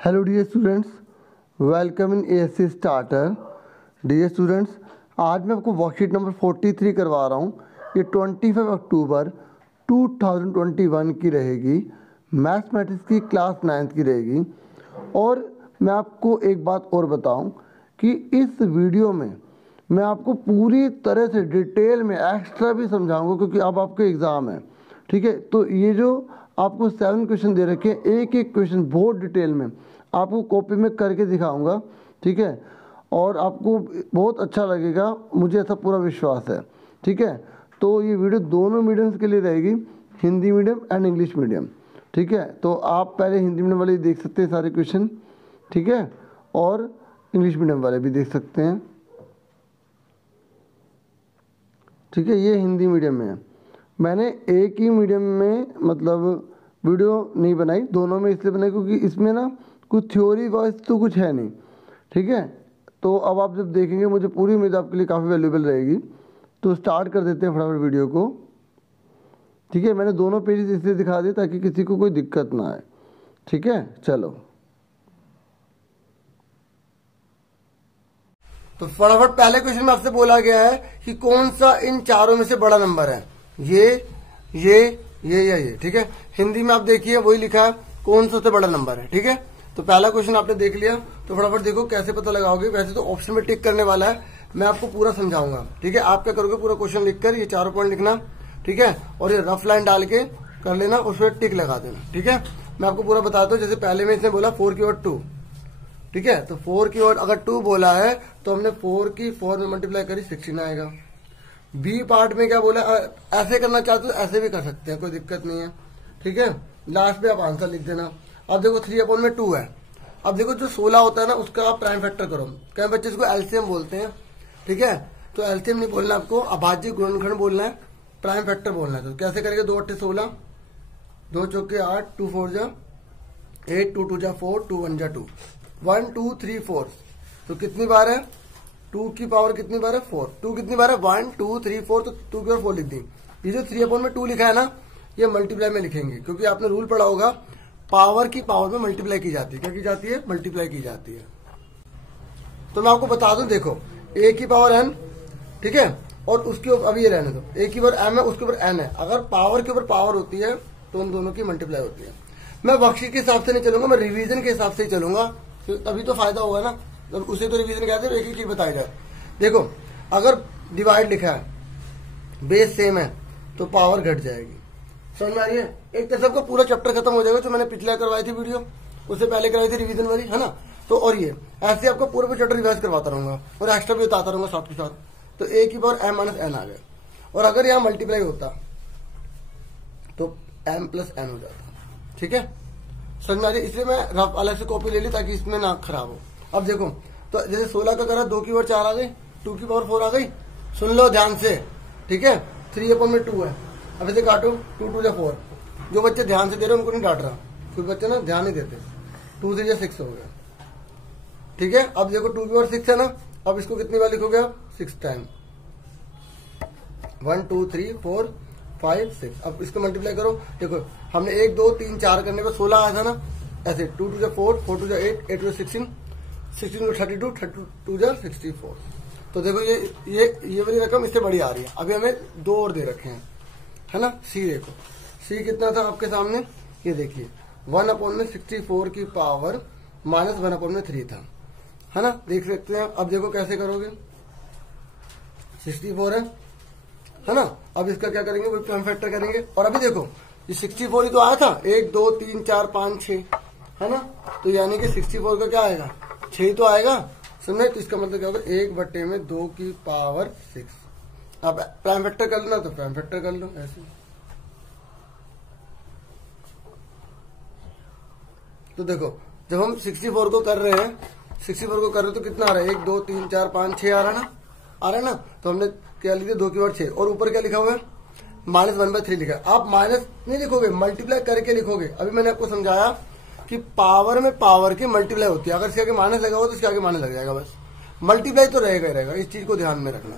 Hello dear students, welcome in ASC starter. Dear students, आज मैं आपको वर्कशीट नंबर 43 करवा रहा हूँ। ये 25 अक्टूबर 2021 की रहेगी, मैथमेटिक्स की क्लास 9th की रहेगी। और मैं आपको एक बात और बताऊँ कि इस वीडियो में मैं आपको पूरी तरह से डिटेल में एक्स्ट्रा भी समझाऊंगा, क्योंकि अब आपके एग्ज़ाम है। ठीक है, तो ये जो आपको 7 क्वेश्चन दे रखे हैं, एक एक क्वेश्चन बहुत डिटेल में आपको कॉपी में करके दिखाऊंगा। ठीक है, और आपको बहुत अच्छा लगेगा, मुझे ऐसा पूरा विश्वास है। ठीक है, तो ये वीडियो दोनों मीडियम्स के लिए रहेगी, Hindi medium and English medium. ठीक है, तो आप पहले हिंदी मीडियम वाले देख सकते हैं सारे क्वेश्चन, ठीक है, और इंग्लिश मीडियम वाले भी देख सकते हैं। ठीक है, ये हिंदी मीडियम में है। मैंने एक ही मीडियम में मतलब वीडियो नहीं बनाई, दोनों में इसलिए बनाई क्योंकि इसमें ना कुछ थ्योरी वाइज तो कुछ है नहीं। ठीक है, तो अब आप जब देखेंगे, मुझे पूरी उम्मीद आपके लिए काफ़ी वैल्यूएबल रहेगी। तो स्टार्ट कर देते हैं फटाफट वीडियो को। ठीक है, मैंने दोनों पेजेस इसलिए दिखा दिए ताकि किसी को कोई दिक्कत ना आए। ठीक है, चलो तो फटाफट पहले क्वेश्चन में आपसे बोला गया है कि कौन सा इन चारों में से बड़ा नंबर है, ये या ये। ठीक है, हिंदी में आप देखिए वही लिखा है, कौन सा सबसे बड़ा नंबर है। ठीक है, तो पहला क्वेश्चन आपने देख लिया, तो फटाफट देखो कैसे पता लगाओगे। वैसे तो ऑप्शन में टिक करने वाला है, मैं आपको पूरा समझाऊंगा। ठीक है, आप क्या करोगे, पूरा क्वेश्चन लिखकर ये चारों पॉइंट लिखना। ठीक है, और ये रफ लाइन डाल के कर लेना, उस पर टिक लगा देना। ठीक है, मैं आपको पूरा बताता हूँ। जैसे पहले में इसने बोला 4 की ओर 2। ठीक है, तो 4 की ओर अगर 2 बोला है तो हमने 4 की 4 में मल्टीप्लाई करी 16 आएगा। बी पार्ट में क्या बोला, ऐसे करना चाहते हो ऐसे भी कर सकते हैं, कोई दिक्कत नहीं है। ठीक है, लास्ट पे आप आंसर लिख देना। अब देखो 3/2 है। अब देखो जो 16 होता है ना, उसका आप प्राइम फैक्टर करो। कई बच्चे इसको एलसीएम बोलते हैं। ठीक है, तो एलसीएम नहीं बोलना आपको, अभाज्य गुणनखंड बोलना है, प्राइम फैक्टर बोलना है। तो कैसे करेंगे, 2 8 16, 2 चौके 8, 2 4 जा 8, 2 2 जा 4, 2 1 जा 2, 1 2 3 4। तो कितनी बार है, 2 की पावर कितनी बार है, 4। 2 कितनी बार है, 1 2 3 4, तो 2 की पावर 4 लिख दी। ये जो 3/2 लिखा है ना, ये मल्टीप्लाई में लिखेंगे, क्योंकि आपने रूल पढ़ा होगा, पावर की पावर में मल्टीप्लाई की जाती है। क्या की जाती है, मल्टीप्लाई की जाती है। तो मैं आपको बता दूं, देखो a की पावर n, ठीक है, और उसके ऊपर अभी ये रहने दो, a की पावर m है, उसके ऊपर n है। अगर पावर के ऊपर पावर होती है तो उन दोनों की मल्टीप्लाई होती है। मैं वर्कशीट के हिसाब से नहीं चलूंगा, मैं रिवीजन के हिसाब से ही चलूंगा, तो तभी तो फायदा होगा ना। जब उसे तो रिवीजन कहते हैं, एक एक चीज बताई जाए। देखो अगर डिवाइड लिखा है, बेस सेम है, तो पावर घट जाएगी। समझ में आ रही है। एक तरह सबका पूरा चैप्टर खत्म हो जाएगा, जो मैंने पिछले करवाई थी वीडियो, उससे पहले करवाई थी रिवीजन वाली, है ना। तो और ये ऐसे आपको पूरा चैप्टर रिवाइज करवाता रहूंगा और एक्स्ट्रा भी बताता रहूंगा साथ के साथ। तो a की पावर m - n आ गया, और अगर यहाँ मल्टीप्लाई होता तो m + n हो जाता। ठीक है, समझ में आ रही है। इसलिए मैं रफ अलग से कॉपी ले ली ताकि इसमें ना खराब हो। अब देखो, तो जैसे 16 का करा, 2 की पावर 4 आ गई, 2 की पावर 4 आ गई। सुन लो ध्यान से, ठीक है, 3/2 है। अब इसे काटो, 2 2 जा 4। जो बच्चे ध्यान से दे रहे हैं उनको नहीं डांट रहा, कुछ बच्चे ना ध्यान नहीं देते। 2 3 जा 6 हो गया। ठीक है, अब देखो 2 की पावर 6 है ना, अब इसको कितनी बार लिखोगे आप, 6 टाइम। 1 2 3 4 5 6। अब इसको मल्टीप्लाई करो। देखो हमने 1 2 3 4 करने पर 16 आया था ना, ऐसे 2 2 जा 4, 4 2 जा 8, 8 2 जा 16, 16 2 32, 32 जा 64। तो देखो ये वाली रकम इससे बड़ी आ रही है। अभी हमें 2 और दे रखे हैं, है ना। सी देखो, सी कितना था आपके सामने, ये देखिए 1/64 की पावर -1/3 था, है ना, देख सकते हैं। अब देखो कैसे करोगे, 64 है ना। अब इसका क्या करेंगे, वो प्राइम फैक्टर करेंगे। और अभी देखो ये 64 ही तो आया था, 1 2 3 4 5 6, है ना। तो यानी कि 64 का क्या आएगा, 6 ही तो आएगा, समझे। तो इसका मतलब क्या होगा, 1/2 की पावर 6। अब प्राइम फैक्टर कर लेना तो प्राइम फैक्टर कर लो ऐसे। तो देखो जब हम 64 को कर रहे हैं, 64 को कर रहे हैं तो कितना आ रहा है, 1 2 3 4 5 6 आ रहा है ना, आ रहा है ना। तो हमने क्या लिखा, 2 की पावर 6, और ऊपर क्या लिखा हुआ है, -1/3 लिखा है। आप माइनस नहीं लिखोगे, मल्टीप्लाई करके लिखोगे। अभी मैंने आपको समझाया कि पावर में पावर की मल्टीप्लाई होती है। अगर इसके आगे माइनस लगा हुआ तो इसके आगे माइनस लग जाएगा, बस मल्टीप्लाई तो रहेगा ही रहेगा। इस चीज को ध्यान में रखना।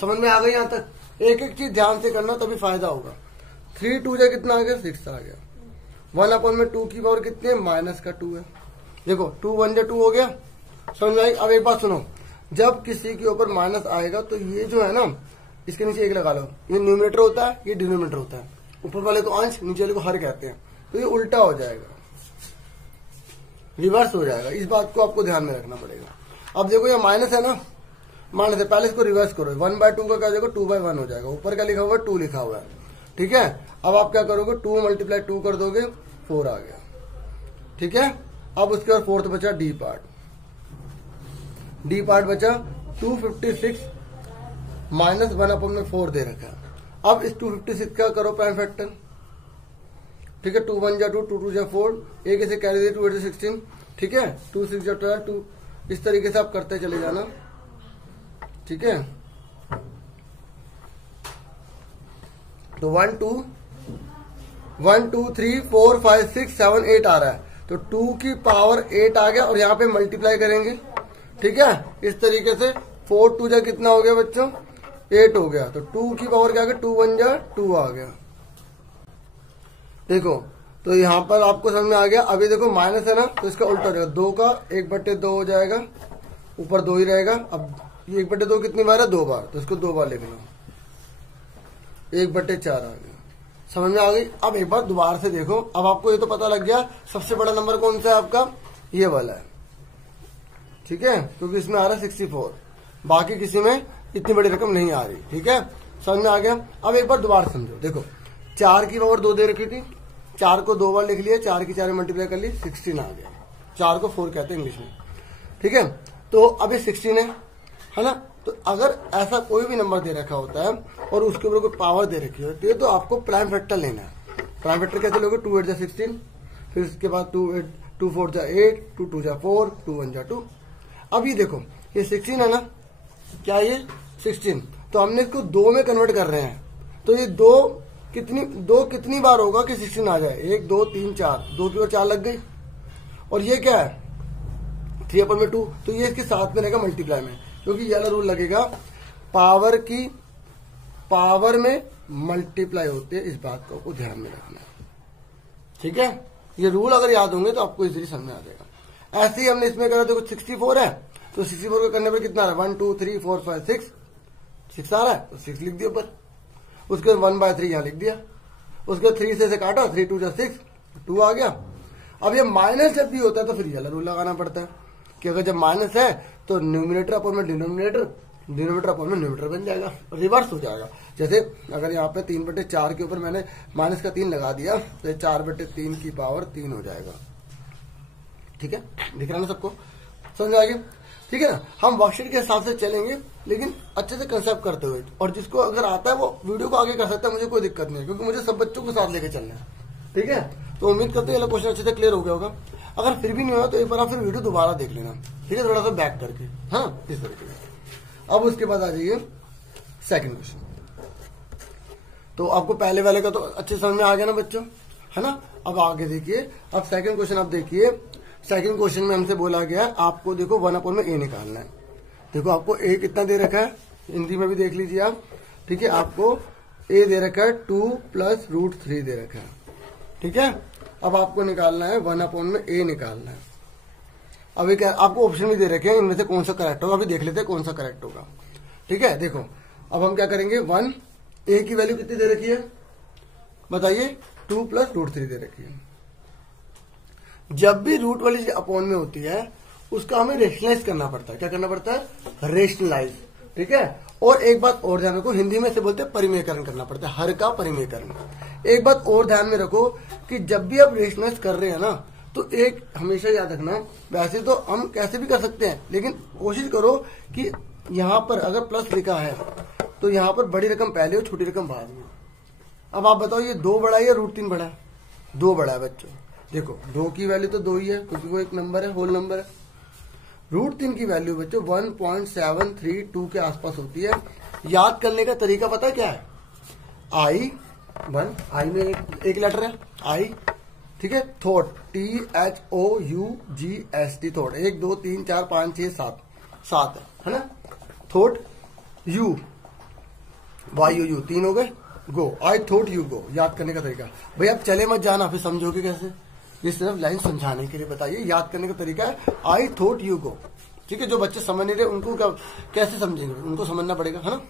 समझ में आ गई यहाँ तक, एक एक चीज ध्यान से करना तभी फायदा होगा। 3 2 जा कितना आ गया, 6 आ गया। 1/2 की पावर कितनी है, -2 है। देखो 2 1 2 हो गया, समझ आई। अब एक बात सुनो, जब किसी के ऊपर माइनस आएगा तो ये जो है ना, इसके नीचे 1 लगा लो, ये न्यूमरेटर होता है, ये डिनोमिनेटर होता है। ऊपर वाले को अंश, नीचे वाले को हर कहते हैं, तो ये उल्टा हो जाएगा, रिवर्स हो जाएगा। इस बात को आपको ध्यान में रखना पड़ेगा। अब देखो ये माइनस है ना, माइनस है, पहले इसको रिवर्स करो, 1/2 का क्या हो जाएगा, 2/1 हो जाएगा। ऊपर का लिखा हुआ है 2 लिखा हुआ है, ठीक है। अब आप क्या करोगे, 2 × 2 कर दोगे, 4 आ गया, ठीक है। अब उसके बाद फोर्थ बचा डी पार्ट, डी पार्ट बचा 256 माइनस 1/4 दे रखा है। अब इस 256 का करो प्राइम फैक्टर, ठीक है। 2 1 2, 2 2 4, एक इसे कैरी दे, 2 8 16, ठीक है। 2 6 12, 2, इस तरीके से आप करते चले जाना, ठीक है। तो 1 2 3 4 5 6 7 8 आ रहा है, तो 2 की पावर 8 आ गया, और यहाँ पे मल्टीप्लाई करेंगे, ठीक है। इस तरीके से 4 2 कितना हो गया बच्चों, 8 हो गया। तो 2 की पावर क्या आ गया, 2 1 2 आ गया। देखो तो यहाँ पर आपको समझ में आ गया। अभी देखो माइनस है ना, तो इसका उल्टा हो जाएगा, 2 का 1/2 हो जाएगा, ऊपर 2 ही रहेगा। अब ये 1/2 कितनी बार है, 2 बार, तो इसको 2 बार लिख लो, 1/4 आ गया। समझ में आ गई। अब एक बार दोबारा से देखो, अब आपको ये तो पता लग गया सबसे बड़ा नंबर कौन सा है आपका, ये वाला है, ठीक है, क्योंकि इसमें आ रहा है 64, बाकी किसी में इतनी बड़ी रकम नहीं आ रही, ठीक है। समझ में आ गया। अब एक बार दोबारा समझो, देखो 4 की पावर 2 दे रखी थी, 4 को 2 बार लिख लिया, 4 की 4 मल्टीप्लाई कर ली, 16 आ गया। 4 को 4 कहते हैं इंग्लिश में, ठीक है। तो अब ये 16 है ना। तो अगर ऐसा कोई भी नंबर दे रखा होता है और उसके ऊपर कोई पावर दे रखी होती है, तो आपको प्राइम फैक्टर लेना है। प्राइम फैक्टर कैसे लोगे, 2 8 16, फिर उसके बाद 2 4 8, 2 2 4, 2 1 2। अब ये देखो ये 16 है ना, क्या ये 16, तो हमने इसको 2 में कन्वर्ट कर रहे हैं, तो ये 2 कितनी बार होगा कि 16 आ जाए, 1 2 3 4, 2 की ओर 4 लग गई। और ये क्या है, 3/2, तो ये इसके साथ में रहेगा मल्टीप्लाई में, क्योंकि ये वाला रूल लगेगा, पावर की पावर में मल्टीप्लाई होते हैं, इस बात को ध्यान में रखना, ठीक है। ये रूल अगर याद होंगे तो आपको इजीली समझ में आ जाएगा। ऐसे ही हमने इसमें करा, देखो 64 है, तो 64 को करने पर कितना आ रहा है, 1 2 3 4 5 6 आ रहा है, तो 6 लिख दिया ऊपर, उसके बाद 1/3 यहां लिख दिया, उसके बाद 3 से काटा, 3 2 6, 2 आ गया। अब ये माइनस जब भी होता है तो फिर ये रूल लगाना पड़ता है कि अगर जब माइनस है तो न्यूमरेटर अपॉन में डिनोमिनेटर, डिनोमिनेटर अपॉन में न्यूमरेटर बन जाएगा, रिवर्स हो जाएगा। जैसे अगर यहाँ पे 3/4 के ऊपर मैंने माइनस का 3 लगा दिया, तो 4/3 की पावर 3 हो जाएगा, ठीक है। दिख रहा है ना सबको, समझ आ गया, ठीक है ना। हम वर्कशीट के हिसाब से चलेंगे, लेकिन अच्छे से कंसेप्ट करते हुए, और जिसको अगर आता है वो वीडियो को आगे कर सकता है, मुझे कोई दिक्कत नहीं है, क्योंकि मुझे सब बच्चों को साथ लेके चलना है, ठीक है। तो उम्मीद करते हैं क्वेश्चन अच्छे से क्लियर हो गया होगा। अगर फिर भी नहीं हुआ तो एक बार आप फिर वीडियो दोबारा देख लेना, ठीक है, थोड़ा सा बैक करके, हाँ, इस तरीके से। अब उसके बाद आ जाइए सेकंड क्वेश्चन। तो आपको पहले वाले का तो अच्छे समझ में आ गया ना बच्चों, है ना। अब आगे देखिए, अब सेकंड क्वेश्चन आप देखिए। सेकंड क्वेश्चन में हमसे बोला गया है आपको देखो 1/a निकालना है। देखो आपको a कितना दे रखा है, हिंदी में भी देख लीजिए आप, ठीक है। आपको a दे रखा है 2 + √3 दे रखा है, ठीक है। अब आपको निकालना है 1/a निकालना है। अभी क्या आपको ऑप्शन भी दे रखे हैं, इनमें से कौन सा करेक्ट होगा, अभी देख लेते हैं कौन सा करेक्ट होगा, ठीक है। देखो अब हम क्या करेंगे, a की वैल्यू कितनी दे रखी है बताइए, 2 + √3 दे रखी है। जब भी रूट वाली चीज अपॉन में होती है उसका हमें रेशनलाइज करना पड़ता है। क्या करना पड़ता है, रेशनलाइज, ठीक है। और एक बात और ध्यान रखो, हिंदी में से बोलते हैं परिमेयकरण करना पड़ता है, हर का परिमेयकरण। एक बात और ध्यान में रखो कि जब भी आप रेशनलाइज कर रहे हैं ना, तो एक हमेशा याद रखना, वैसे तो हम कैसे भी कर सकते हैं, लेकिन कोशिश करो कि यहाँ पर अगर प्लस लिखा है तो यहाँ पर बड़ी रकम पहले हो, छोटी रकम बाद में। अब आप बताओ ये 2 बड़ा है या √3 बड़ा है, 2 बड़ा है बच्चों। देखो 2 की वैल्यू तो 2 ही है, क्योंकि वो एक नंबर है, होल नंबर है। √3 की वैल्यू बच्चों 1.732 के आसपास होती है। याद करने का तरीका पता है क्या है, आई में एक लेटर है आई, ठीक है। थोट THOUGST थोट, 1 2 3 4 5 6 7 है ना। थोट यू YOU 3 हो गए, गो, आई थॉट यू गो। याद करने का तरीका भाई, आप चले मत जाना, फिर समझोगे कैसे, ये सिर्फ लाइन समझाने के लिए बताइए, याद करने का तरीका है आई थॉट यू गो। ठीक है, जो बच्चे समझ नहीं रहे उनको कैसे समझेंगे, उनको समझना पड़ेगा, है ना।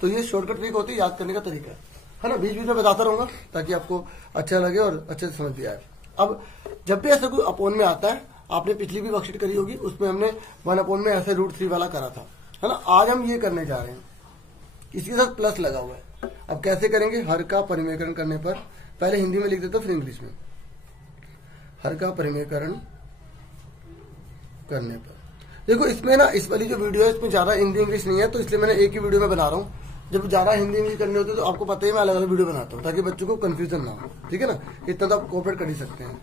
तो ये शॉर्टकट ट्रिक होती है, याद करने का तरीका है ना। बीच बीच में बताता रहूंगा ताकि आपको अच्छा लगे और अच्छे से समझ भी आए। अब जब भी ऐसा कोई अपॉन में आता है, आपने पिछली भी वर्कशीट करी होगी, उसमें हमने 1 अपॉन में ऐसे √3 वाला करा था, है ना। आज हम ये करने जा रहे हैं, इसके साथ प्लस लगा हुआ है। अब कैसे करेंगे, हर का परिमेयकरण करने पर, पहले हिंदी में लिख देता हूं फिर इंग्लिश में। हर का परिमेयकरण करने पर देखो, इसमें ना इस वाली जो वीडियो है इसमें ज्यादा हिंदी इंग्लिश नहीं है, तो इसलिए मैंने एक ही वीडियो में बना रहा हूँ। जब ज्यादा हिंदी इंग्लिश करनी होती है तो आपको पता ही मैं अलग अलग वीडियो बनाता हूँ ताकि बच्चों को कंफ्यूजन ना हो। ठीक है ना, इतना तो आप कोऑपरेट कर ही सकते हैं।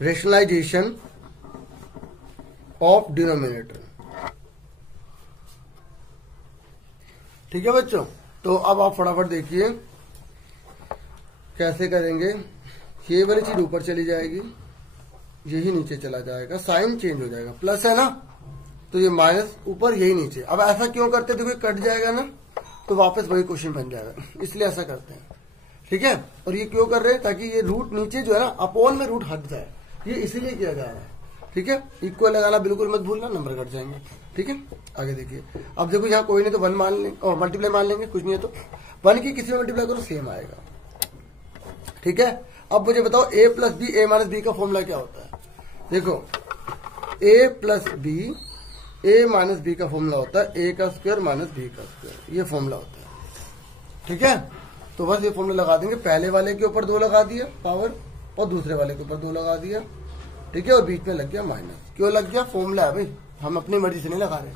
Rationalisation of denominator. ठीक है बच्चों, तो अब आप फटाफट देखिए कैसे करेंगे। ये वाली चीज ऊपर चली जाएगी, यही नीचे चला जाएगा, साइन चेंज हो जाएगा, प्लस है ना तो ये माइनस ऊपर, यही नीचे। अब ऐसा क्यों करते हैं, देखो कट जाएगा ना तो वापस वही क्वेश्चन बन जाएगा, इसलिए ऐसा करते हैं। ठीक है, और ये क्यों कर रहे हैं, ताकि ये रूट नीचे जो है ना अपॉन में रूट हट जाए, ये इसीलिए किया जा रहा है। ठीक है, इक्वल लगाना बिल्कुल मत भूलना, नंबर कट जाएंगे। ठीक है, आगे देखिए। अब देखो यहाँ कोई नहीं तो 1 मान लेंगे और मल्टीप्लाई मान लेंगे, कुछ नहीं है तो 1 की किसी में मल्टीप्लाई करो सेम आएगा। ठीक है, अब मुझे बताओ a plus b a minus b का फॉर्मूला क्या होता है। देखो a plus b a minus b का फॉर्मूला होता है a का स्क्वायर माइनस b का स्क्वायर, ये फॉर्मूला होता है। ठीक है, तो बस ये फॉर्मूला लगा देंगे, पहले वाले के ऊपर 2 लगा दिया पावर और दूसरे वाले के ऊपर 2 लगा दिया। ठीक है, और बीच में लग गया माइनस। क्यों लग गया, फॉर्मूला है भाई, हम अपनी मर्जी से नहीं लगा रहे।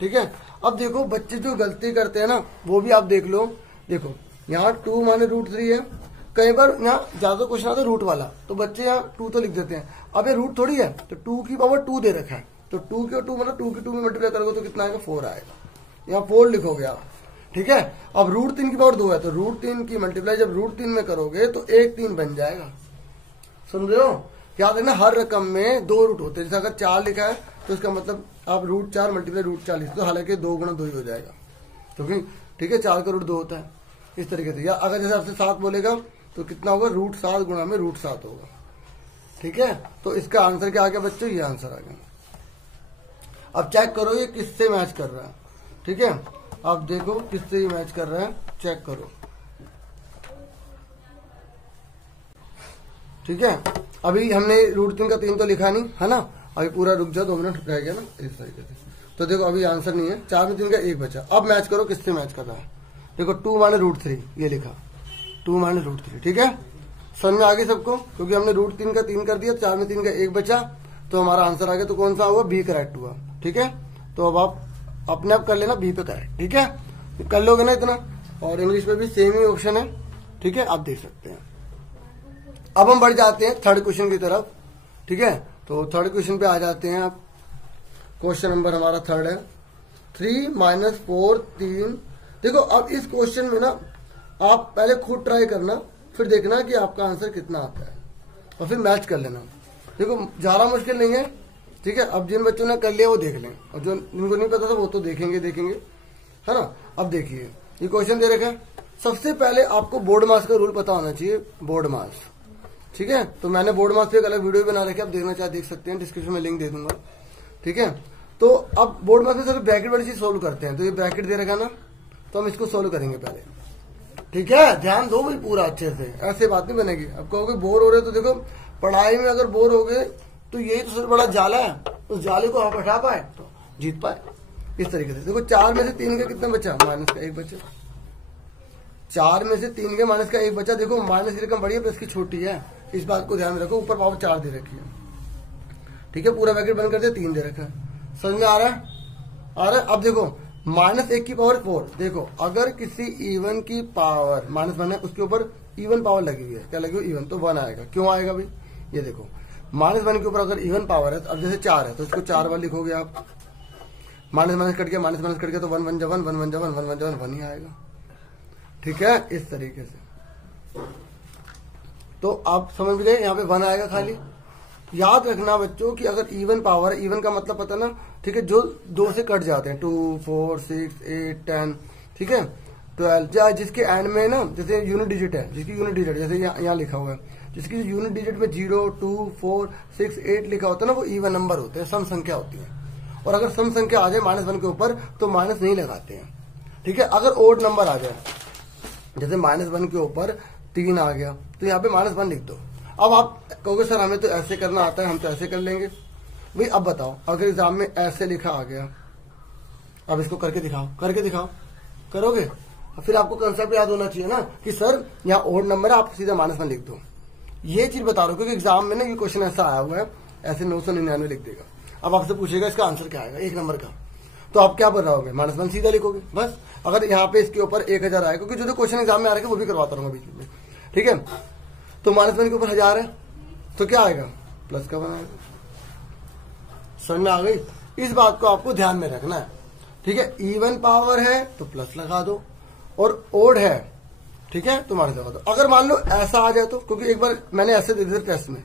ठीक है, अब देखो बच्चे जो गलती करते हैं ना वो भी आप देख लो। देखो यहाँ 2 माने √3 है, कई बार यहाँ ज्यादा क्वेश्चन आता है रूट वाला, तो बच्चे यहाँ 2 तो लिख देते हैं। अब ये रूट थोड़ी है, तो 2 की पावर 2 दे रखा है, तो 2 के 2 मतलब 2 की 2 में मल्टीप्लाई करोगे तो कितना आएगा, 4 आएगा। यहाँ 4 लिखोगे आप। ठीक है, अब √3 की पावर 2 है, तो √3 की मल्टीप्लाई जब √3 में करोगे तो 1 3 बन जाएगा। समझ रहे हो, याद है ना, हर रकम में 2 रूट होते हैं। जैसे अगर 4 लिखा है तो इसका मतलब आप √4 मल्टीप्लाई √40, तो हालांकि 2 गुणा 2 ही हो जाएगा, क्योंकि ठीक है 4 का रूट 2 होता है इस तरीके से। या अगर जैसे आपसे 7 बोलेगा तो कितना होगा, √7 गुणा में √7 होगा। ठीक है, तो इसका आंसर क्या आ गया बच्चों, ये आंसर आ गया। अब चेक करो ये किससे मैच कर रहा है। ठीक है, अब देखो किससे ये मैच कर रहा है, चेक करो। ठीक है, अभी हमने √3 का 3 तो लिखा नहीं है ना, अभी पूरा रुक जा, 2 मिनट रह गया ना इस तरीके से। तो देखो अभी आंसर नहीं है, 4 में 3 का 1 बचा। अब मैच करो किससे मैच कर रहा है। देखो 2 माने √3 ये लिखा, 2 माने √3। ठीक है, समझ में आ गई सबको, क्योंकि हमने √3 का 3 कर दिया, 4 में 3 का 1 बचा, तो हमारा आंसर आ गया। तो कौन सा हुआ, बी करेक्ट हुआ। ठीक है, तो अब आप अपने आप कर लेना बी पे करेक्ट। ठीक है, कर लोगे ना इतना, और इंग्लिश में भी सेम ही ऑप्शन है। ठीक है, आप देख सकते हैं। अब हम बढ़ जाते हैं थर्ड क्वेश्चन की तरफ। ठीक है, तो थर्ड क्वेश्चन पे आ जाते हैं आप। क्वेश्चन नंबर हमारा थर्ड है, 3 - 4 3। देखो अब इस क्वेश्चन में ना आप पहले खुद ट्राई करना, फिर देखना कि आपका आंसर कितना आता है, और फिर मैच कर लेना। देखो ज्यादा मुश्किल नहीं है। ठीक है, अब जिन बच्चों ने कर लिया वो देख लें, और जो जिनको नहीं पता था वो तो देखेंगे है ना। अब देखिए ये क्वेश्चन दे रखा है। सबसे पहले आपको बोर्ड मास का रूल पता होना चाहिए, बोर्ड मास। ठीक है, तो मैंने बोर्ड मास पे एक अलग वीडियो बना रखी है, आप देखना चाहे देख सकते हैं, डिस्क्रिप्शन में लिंक दे दूंगा। ठीक है, तो अब बोर्ड मास में सर ब्रैकेट वाली चीज सोल्व करते हैं। तो ये ब्रैकेट दे रखा ना, तो हम इसको सोल्व करेंगे पहले। ठीक है, ध्यान दो भाई पूरा अच्छे से, ऐसे बात नहीं बनेगी। अब कहोगे बोर हो रहे, तो देखो पढ़ाई में अगर बोर हो गए तो यही तो सबसे बड़ा जाला है, उस जाले को आप हटा पाए तो जीत पाए। इस तरीके से देखो 4 में से 3 का कितना बचा, माइनस का 1 बचा। 4 में से 3 के माइनस का 1 बचा। देखो माइनस की रकम बड़ी है प्लस की छोटी है, इस बात को ध्यान में रखो। ऊपर पावर 4 दे रखी है। ठीक है, पूरा ब्रैकेट बंद कर दे, 3 दे रखा है। समझ में आ रहा है, आ रहा है। अब देखो -1 की पावर 4। देखो अगर किसी इवन की पावर -1 है, उसके ऊपर इवन पावर लगी हुई है, क्या लगी हुई इवन, तो 1 आएगा। क्यों आएगा भाई, ये देखो -1 के ऊपर अगर इवन पावर है, अब जैसे 4 है तो इसको 4 बार लिखोगे आप। माइनस कट गया, माइनस कट गया, तो 1 1 1 1 1 1 1 1 1 ही आएगा। ठीक है, इस तरीके से। तो आप समझ गए, यहाँ पे 1 आएगा खाली। याद रखना बच्चों कि अगर इवन पावर है, इवन का मतलब पता ना, ठीक है, जो 2 से कट जाते हैं, 2 4 6 8 10, ठीक है 12, जिसके एंड में ना जैसे यूनिट डिजिट है, जिसकी यूनिट डिजिट जैसे यहाँ लिखा हुआ है, जिसकी यूनिट डिजिट में 0, 2, 4, 6, 8 लिखा होता है ना, वो इवन नंबर होते हैं, सम संख्या होती है। और अगर सम संख्या आ जाए -1 के ऊपर तो माइनस नहीं लगाते हैं, ठीक है। अगर ओड नंबर आ जाए, जैसे -1 के ऊपर 3 आ गया, तो यहाँ पे -1 लिख दो। अब आप कहोगे सर हमें तो ऐसे करना आता है, हम तो ऐसे कर लेंगे। भाई अब बताओ, अगर एग्जाम में ऐसे लिखा आ गया, अब इसको करके दिखाओ, करोगे? फिर आपको कंसेप्ट याद होना चाहिए ना कि सर यहाँ ओड नंबर है, आप सीधा -1 लिख दो। ये चीज बता रहा हूँ क्योंकि एग्जाम में ना ये क्वेश्चन ऐसा आया हुआ है, ऐसे 999 लिख देगा। अब आपसे पूछेगा इसका आंसर क्या आएगा 1 नंबर का, तो आप क्या बनाओगे? -1 सीधा लिखोगे बस। अगर यहाँ पे इसके ऊपर 1000 आएगा, क्योंकि जो क्वेश्चन एग्जाम में आ रहा है वो भी करवाता रहूंगा बीच में, ठीक है। तो -1 के ऊपर 1000 है तो क्या आएगा? प्लस का बनाएगा। समझ में आ गई? इस बात को आपको ध्यान में रखना है, ठीक है। इवन पावर है तो प्लस लगा दो, और ओड है, ठीक है, तो माइनस लगा दो। अगर मान लो ऐसा आ जाए तो, क्योंकि एक बार मैंने ऐसे दे दिया टेस्ट में,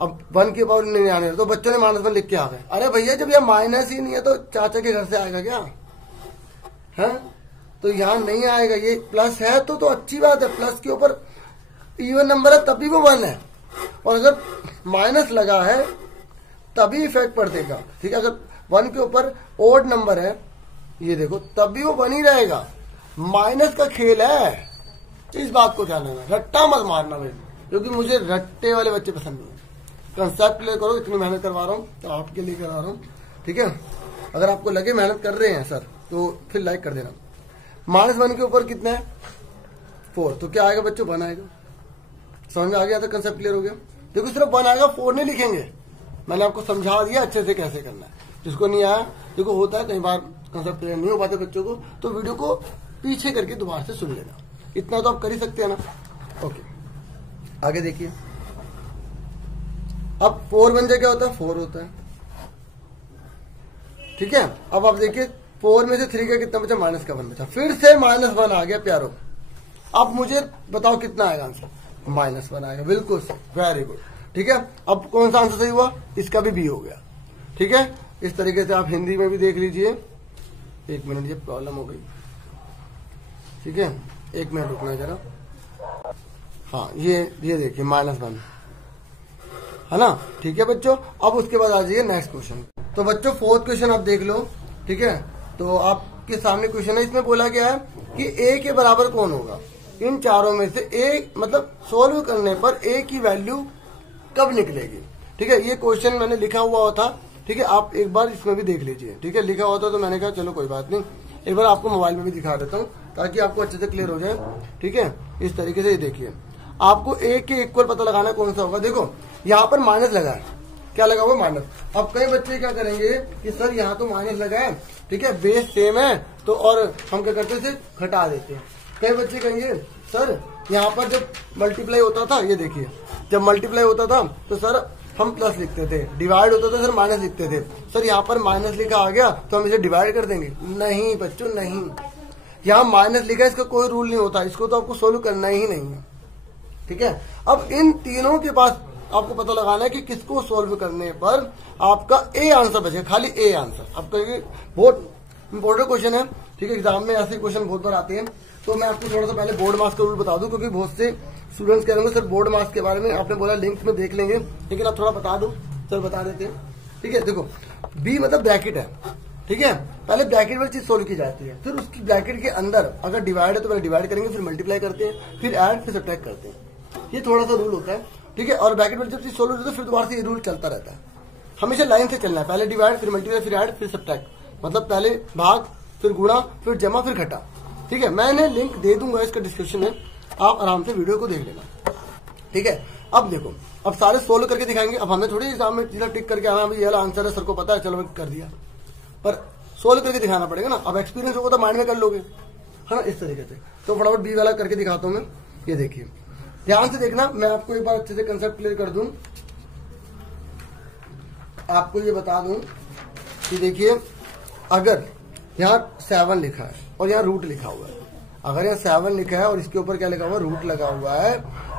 अब 1 के पावर नहीं आने तो बच्चों ने -1 लिख के आ गए। अरे भैया जब यह माइनस ही नहीं है तो चाचा के घर से आएगा क्या? है तो यहाँ नहीं आएगा, ये प्लस है तो अच्छी बात है। प्लस के ऊपर इवन नंबर है तभी वो 1 है, और अगर माइनस लगा है तभी इफेक्ट पड़ेगा, ठीक है। अगर 1 के ऊपर ओड नंबर है, ये देखो, तभी वो 1 ही रहेगा। माइनस का खेल है, इस बात को ध्यान रखना। रट्टा मत मारना भाई, क्योंकि मुझे रट्टे वाले बच्चे पसंद नहीं है। कंसेप्ट क्लियर करो, इतनी मेहनत करवा रहा हूँ तो आपके लिए करवा रहा हूँ, ठीक है। अगर आपको लगे मेहनत कर रहे हैं सर तो फिर लाइक कर देना। -1 के ऊपर कितना है? 4, तो क्या आएगा बच्चों? 1 आएगा। समझ में आ गया था? कंसेप्ट क्लियर हो गया? देखो सिर्फ 1 आएगा, 4 नहीं लिखेंगे। मैंने आपको समझा दिया अच्छे से कैसे करना है। जिसको नहीं आया, देखो होता है कई बार कंसेप्ट क्लियर नहीं हो पाते बच्चों को, तो वीडियो को पीछे करके दोबारा से सुन लेना। इतना तो आप कर ही सकते हैं ना। ओके, आगे देखिए। अब 4 बन जाए क्या होता है? 4 होता है, ठीक है। अब आप देखिए 4 में से 3 का कितना बचा? -1 बचा। फिर से -1 आ गया प्यारो। अब मुझे बताओ कितना आएगा आंसर? -1 आएगा। बिल्कुल सही, वेरी गुड, ठीक है। अब कौन सा आंसर सही हुआ? इसका भी हो गया, ठीक है। इस तरीके से आप हिंदी में भी देख लीजिए। 1 मिनट, ये प्रॉब्लम हो गई, ठीक है। 1 मिनट रुकना जरा। हाँ, ये देखिए -1 है ना, ठीक है बच्चों। अब उसके बाद आ जाइए नेक्स्ट क्वेश्चन। तो बच्चों 4th क्वेश्चन आप देख लो, ठीक है। तो आपके सामने क्वेश्चन है, इसमें बोला गया है कि a के बराबर कौन होगा? इन चारों में से a, मतलब सोल्व करने पर a की वैल्यू कब निकलेगी, ठीक है। ये क्वेश्चन मैंने लिखा हुआ था, ठीक है। आप एक बार इसमें भी देख लीजिए, ठीक है। लिखा हुआ था तो मैंने कहा चलो कोई बात नहीं, एक बार आपको मोबाइल में भी दिखा देता हूँ ताकि आपको अच्छे से क्लियर हो जाए, ठीक है। इस तरीके से ये देखिए, आपको a के इक्वल पता लगाना कौन सा होगा। देखो यहाँ पर माइनस लगा है, क्या लगा हुआ? माइनस। अब कई बच्चे क्या करेंगे कि सर यहाँ तो माइनस लगा है, ठीक है, बेस सेम है, तो और हम क्या करते थे? घटा देते हैं। कई बच्चे कहेंगे सर यहाँ पर जब मल्टीप्लाई होता था, ये देखिए, जब मल्टीप्लाई होता था तो सर हम प्लस लिखते थे, डिवाइड होता था सर माइनस लिखते थे। सर यहाँ पर माइनस लिखा आ गया तो हम इसे डिवाइड कर देंगे? नहीं बच्चों, नहीं। यहाँ माइनस लिखा है, इसका कोई रूल नहीं होता, इसको तो आपको सोल्व करना ही नहीं है, ठीक है। अब इन तीनों के पास आपको पता लगाना है कि किसको सोल्व करने पर आपका ए आंसर बचेगा, खाली ए आंसर। अब कहेंगे बहुत इंपॉर्टेंट क्वेश्चन है, ठीक है। एग्जाम में ऐसे क्वेश्चन बहुत बार आते हैं, तो मैं आपको थोड़ा सा पहले बोर्ड मार्क्स का रूल बता दूं, क्योंकि बहुत से स्टूडेंट्स कह रहे हैं सर बोर्ड मार्क्स के बारे में आपने बोला लिंक में देख लेंगे, लेकिन आप थोड़ा बता दो। सर बता देते हैं, ठीक है। देखो बी मतलब ब्रैकेट है, ठीक है। पहले ब्रैकेट वाली चीज सोल्व की जाती है, फिर उसकी ब्रैकेट के अंदर अगर डिवाइड है तो पहले डिवाइड करेंगे, फिर मल्टीप्लाई करते हैं, फिर ऐड, फिर सब्ट्रैक्ट करते हैं। ये थोड़ा सा रूल होता है, ठीक है। और ब्रैकेट वाली जब चीज सोल्व होती है तो फिर दोबारा से ये रूल चलता रहता है। हमेशा लाइन से चलना है, पहले डिवाइड, फिर मल्टीप्लाई, फिर ऐड, फिर सब्ट्रैक्ट। मतलब पहले भाग, फिर गुणा, फिर जमा, फिर घटा, ठीक है। मैंने लिंक दे दूंगा इसका डिस्क्रिप्शन में, आप आराम से वीडियो को देख लेना, ठीक है। अब देखो, अब सारे सोल्व करके दिखाएंगे। अब हमें थोड़ी एग्जाम में सीधा टिक करके आना, ये वाला आंसर है, सर को पता है, चलो कर दिया, पर सोल्व करके दिखाना पड़ेगा ना। अब एक्सपीरियंस होगा तो माइंड में कर लोगे, है ना, इस तरीके से। तो फटाफट बी वाला करके दिखाता हूं मैं। ये देखिए, ध्यान से देखना, मैं आपको एक बार अच्छे से कंसेप्ट क्लियर कर दूं। आपको ये बता दूं कि देखिए, अगर यहाँ 7 लिखा है और यहाँ रूट लिखा हुआ है, अगर यहाँ 7 लिखा है और इसके ऊपर क्या लिखा हुआ है? रूट लगा हुआ है,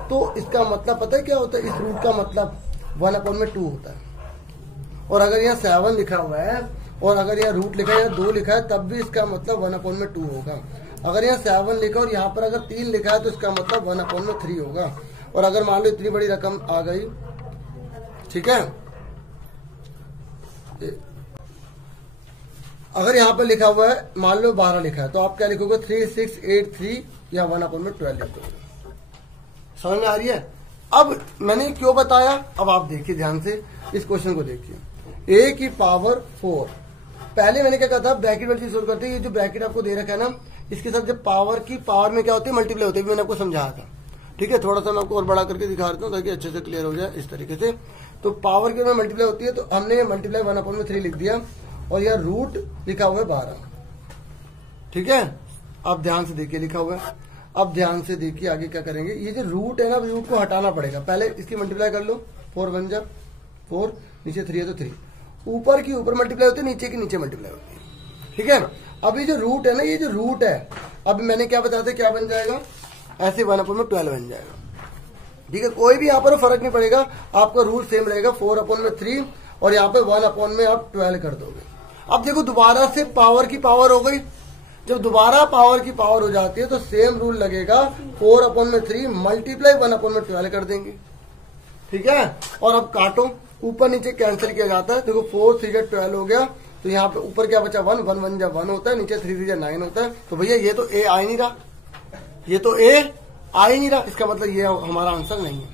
तो इसका मतलब पता है क्या होता है? इस रूट का मतलब 1/2 होता है। और अगर यहाँ 7 लिखा हुआ है और अगर यहाँ रूट लिखा है, 2 लिखा है, तब भी इसका मतलब 1/2 होगा। अगर यहाँ 7 लिखा और यहाँ पर अगर 3 लिखा है तो इसका मतलब 1/3 होगा। और अगर मान लो इतनी बड़ी रकम आ गई, ठीक है, अगर यहाँ पर लिखा हुआ है मान लो 12 लिखा है, तो आप क्या लिखोगे 3683 या 1/12 लिख दोगे। समझ में आ रही है? अब मैंने क्यों बताया, अब आप देखिए ध्यान से इस क्वेश्चन को देखिए। a की पावर 4, पहले मैंने क्या कहा था, ब्रैकेट वाली चीज सोल्व करते हैं। ये जो ब्रैकेट आपको दे रखा है ना, इसके साथ जब पावर की पावर में क्या होती है, मल्टीप्लाई होती है, मैंने आपको समझाया था। ठीक है, थोड़ा सा मैं आपको और बड़ा करके दिखा देता हूँ ताकि अच्छे से क्लियर हो जाए। इस तरीके से तो पावर की में मल्टीप्लाई होती है, तो हमने मल्टीप्लाई 1/3 लिख दिया और यह रूट लिखा हुआ है 12। ठीक है, अब ध्यान से देखिए लिखा हुआ है। अब ध्यान से देखिए आगे क्या करेंगे। ये जो रूट है ना, रूट को हटाना पड़ेगा। पहले इसकी मल्टीप्लाई कर लो, 4 बन जा 4, नीचे 3 है तो 3, ऊपर की ऊपर मल्टीप्लाई होती है, नीचे की नीचे मल्टीप्लाई होती है। ठीक है, अब ये जो रूट है ना, ये जो रूट है, अब मैंने क्या बताया था, क्या बन जाएगा, ऐसे 1/12 बन जाएगा। ठीक है, कोई भी यहाँ पर फर्क नहीं पड़ेगा, आपका रूल सेम रहेगा 4/3 और यहाँ पे 1/12 कर दोगे। अब देखो दोबारा से पावर की पावर हो गई, जब दोबारा पावर की पावर हो जाती है तो सेम रूल लगेगा, 4/3 मल्टीप्लाई 1/12 कर देंगे। ठीक है, और अब काटो, ऊपर नीचे कैंसिल किया जाता है। देखो 4 3 12 हो गया, तो यहाँ पे ऊपर क्या बचा 1 1 1 1 होता है, नीचे 3 3 9 होता है। तो भैया ये तो ए आ ही नहीं रहा, ये तो ए आ ही नहीं रहा, इसका मतलब ये हमारा आंसर नहीं है।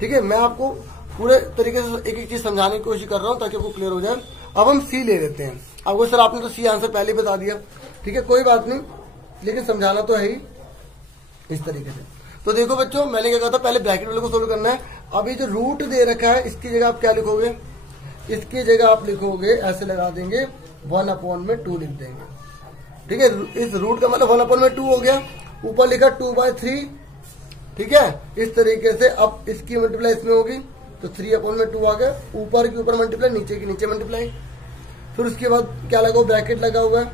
ठीक है, मैं आपको पूरे तरीके से एक एक चीज समझाने की कोशिश कर रहा हूँ ताकि आपको क्लियर हो जाए। अब हम सी ले लेते हैं। आपको सर आपने तो सी आंसर पहले बता दिया, ठीक है कोई बात नहीं, लेकिन समझाना तो है ही इस तरीके से। तो देखो बच्चों, मैंने क्या कहा था, पहले ब्रैकेट वाले को सोल्व करना है। अभी जो रूट दे रखा है, इसकी जगह आप क्या लिखोगे, इसकी जगह आप लिखोगे, ऐसे लगा देंगे 1/2 लिख देंगे। ठीक है, इस रूट का मतलब 1/2 हो गया, ऊपर लिखा 2/3। ठीक है, इस तरीके से अब इसकी मल्टीप्लाई इसमें होगी तो 3/2 आ गया, ऊपर के ऊपर मल्टीप्लाई, नीचे की नीचे मल्टीप्लाई। फिर उसके बाद क्या लगा, ब्रैकेट लगा हुआ है।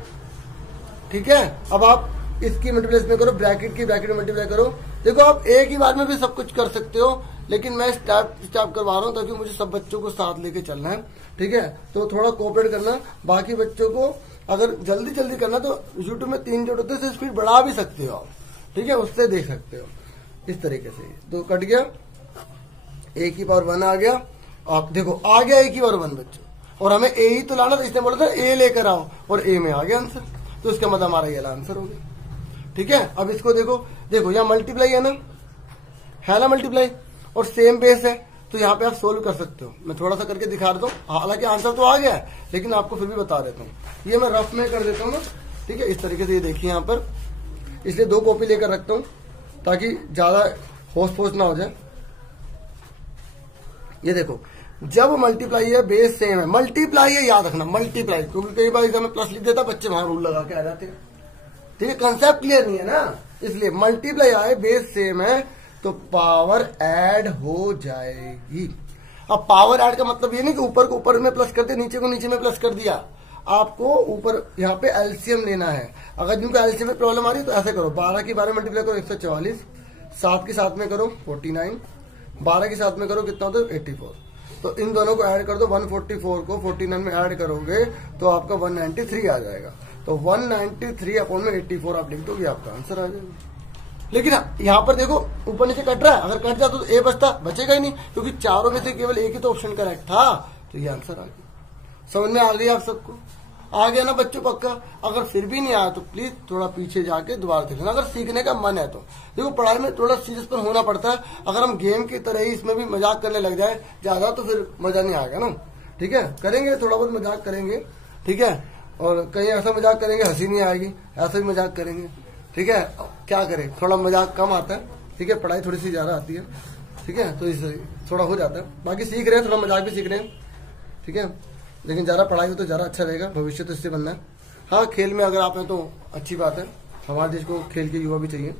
ठीक है, अब आप इसकी मल्टीप्लाई इसमें करो, ब्रैकेट की ब्रैकेट में मल्टीप्लाई करो। देखो आप एक ही बार में भी सब कुछ कर सकते हो, लेकिन मैं स्टेप करवा रहा हूं ताकि मुझे सब बच्चों को साथ लेके चलना है। ठीक है, तो थोड़ा कोऑपरेट करना। बाकी बच्चों को अगर जल्दी जल्दी करना तो यूट्यूब में 3 जोड़ होते हैं, स्पीड बढ़ा भी सकते हो आप। ठीक है, उससे देख सकते हो इस तरीके से। तो कट गया, a की पावर 1 आ गया। आप देखो आ गया a की पावर 1 बच्चों, और हमें a ही तो लाना था, इसने बोला था a लेकर आओ, और a में आ गया आंसर। तो इसका मतलब हमारा ये आंसर हो गया। ठीक है, अब इसको देखो, देखो यहाँ मल्टीप्लाई है ना मल्टीप्लाई, और सेम बेस है, तो यहाँ पे आप सोल्व कर सकते हो। मैं थोड़ा सा करके दिखा देता हूँ, हालांकि आंसर तो आ गया है, लेकिन आपको फिर भी बता देता हूँ। ये मैं रफ में कर देता हूँ ना, ठीक है, इस तरीके से। ये देखिए यहाँ पर, इसलिए 2 कॉपी लेकर रखता हूँ ताकि ज्यादा होश ना हो जाए। ये देखो, जब मल्टीप्लाई है बेस सेम है, मल्टीप्लाई है याद रखना, मल्टीप्लाई, क्योंकि कई बार एग्जाम में प्लस लिख देता, बच्चे वहां रूल लगा के आ जाते हैं। ठीक है, कंसेप्ट क्लियर नहीं है ना, इसलिए मल्टीप्लाई आए बेस सेम है तो पावर ऐड हो जाएगी। अब पावर ऐड का मतलब ये नहीं कि ऊपर को ऊपर में प्लस कर दिया, नीचे को नीचे में प्लस कर दिया। आपको ऊपर यहाँ पे एलसीएम लेना है। अगर जिनको एलसीएम में प्रॉब्लम आ रही है तो ऐसे करो, 12 की 12 मल्टीप्लाई करो 144, 7 के साथ में करो 49, 12 के साथ में करो कितना होता है 84। तो इन दोनों को ऐड कर दो, 144 को 49 में ऐड करोगे तो आपका 193 आ जाएगा। तो 193/84 आप लिख दोगे, आपका आंसर आ जाएगा। लेकिन यहाँ पर देखो ऊपर नीचे कट रहा है, अगर कट जाता तो ए बचेगा ही नहीं, क्योंकि चारों में से केवल एक ही तो ऑप्शन करेक्ट था, तो ये आंसर आ गया। समझ में आ गई आप सबको? आ गया ना बच्चों पक्का? अगर फिर भी नहीं आया तो प्लीज थोड़ा पीछे जाके दोबारा देख लेना, अगर सीखने का मन है तो। देखो पढ़ाई में थोड़ा सीरियस पर होना पड़ता है, अगर हम गेम की तरह ही इसमें भी मजाक करने लग जाए ज्यादा तो फिर मजा नहीं आएगा ना। ठीक है, करेंगे थोड़ा बहुत मजाक करेंगे, ठीक है, और कहीं ऐसा मजाक करेंगे हंसी नहीं आएगी, ऐसा भी मजाक करेंगे। ठीक है, क्या करें, थोड़ा मजाक कम आता है। ठीक है, पढ़ाई थोड़ी सी ज्यादा आती है। ठीक है, तो इससे थोड़ा हो जाता है। बाकी सीख रहे हैं, थोड़ा मजाक भी सीख रहे हैं। ठीक है, लेकिन ज्यादा पढ़ाई हो तो ज्यादा अच्छा रहेगा, भविष्य तो इससे बनना है। हाँ, खेल में अगर आप हैं तो अच्छी बात है, हमारे देश को खेल के युवा भी चाहिए।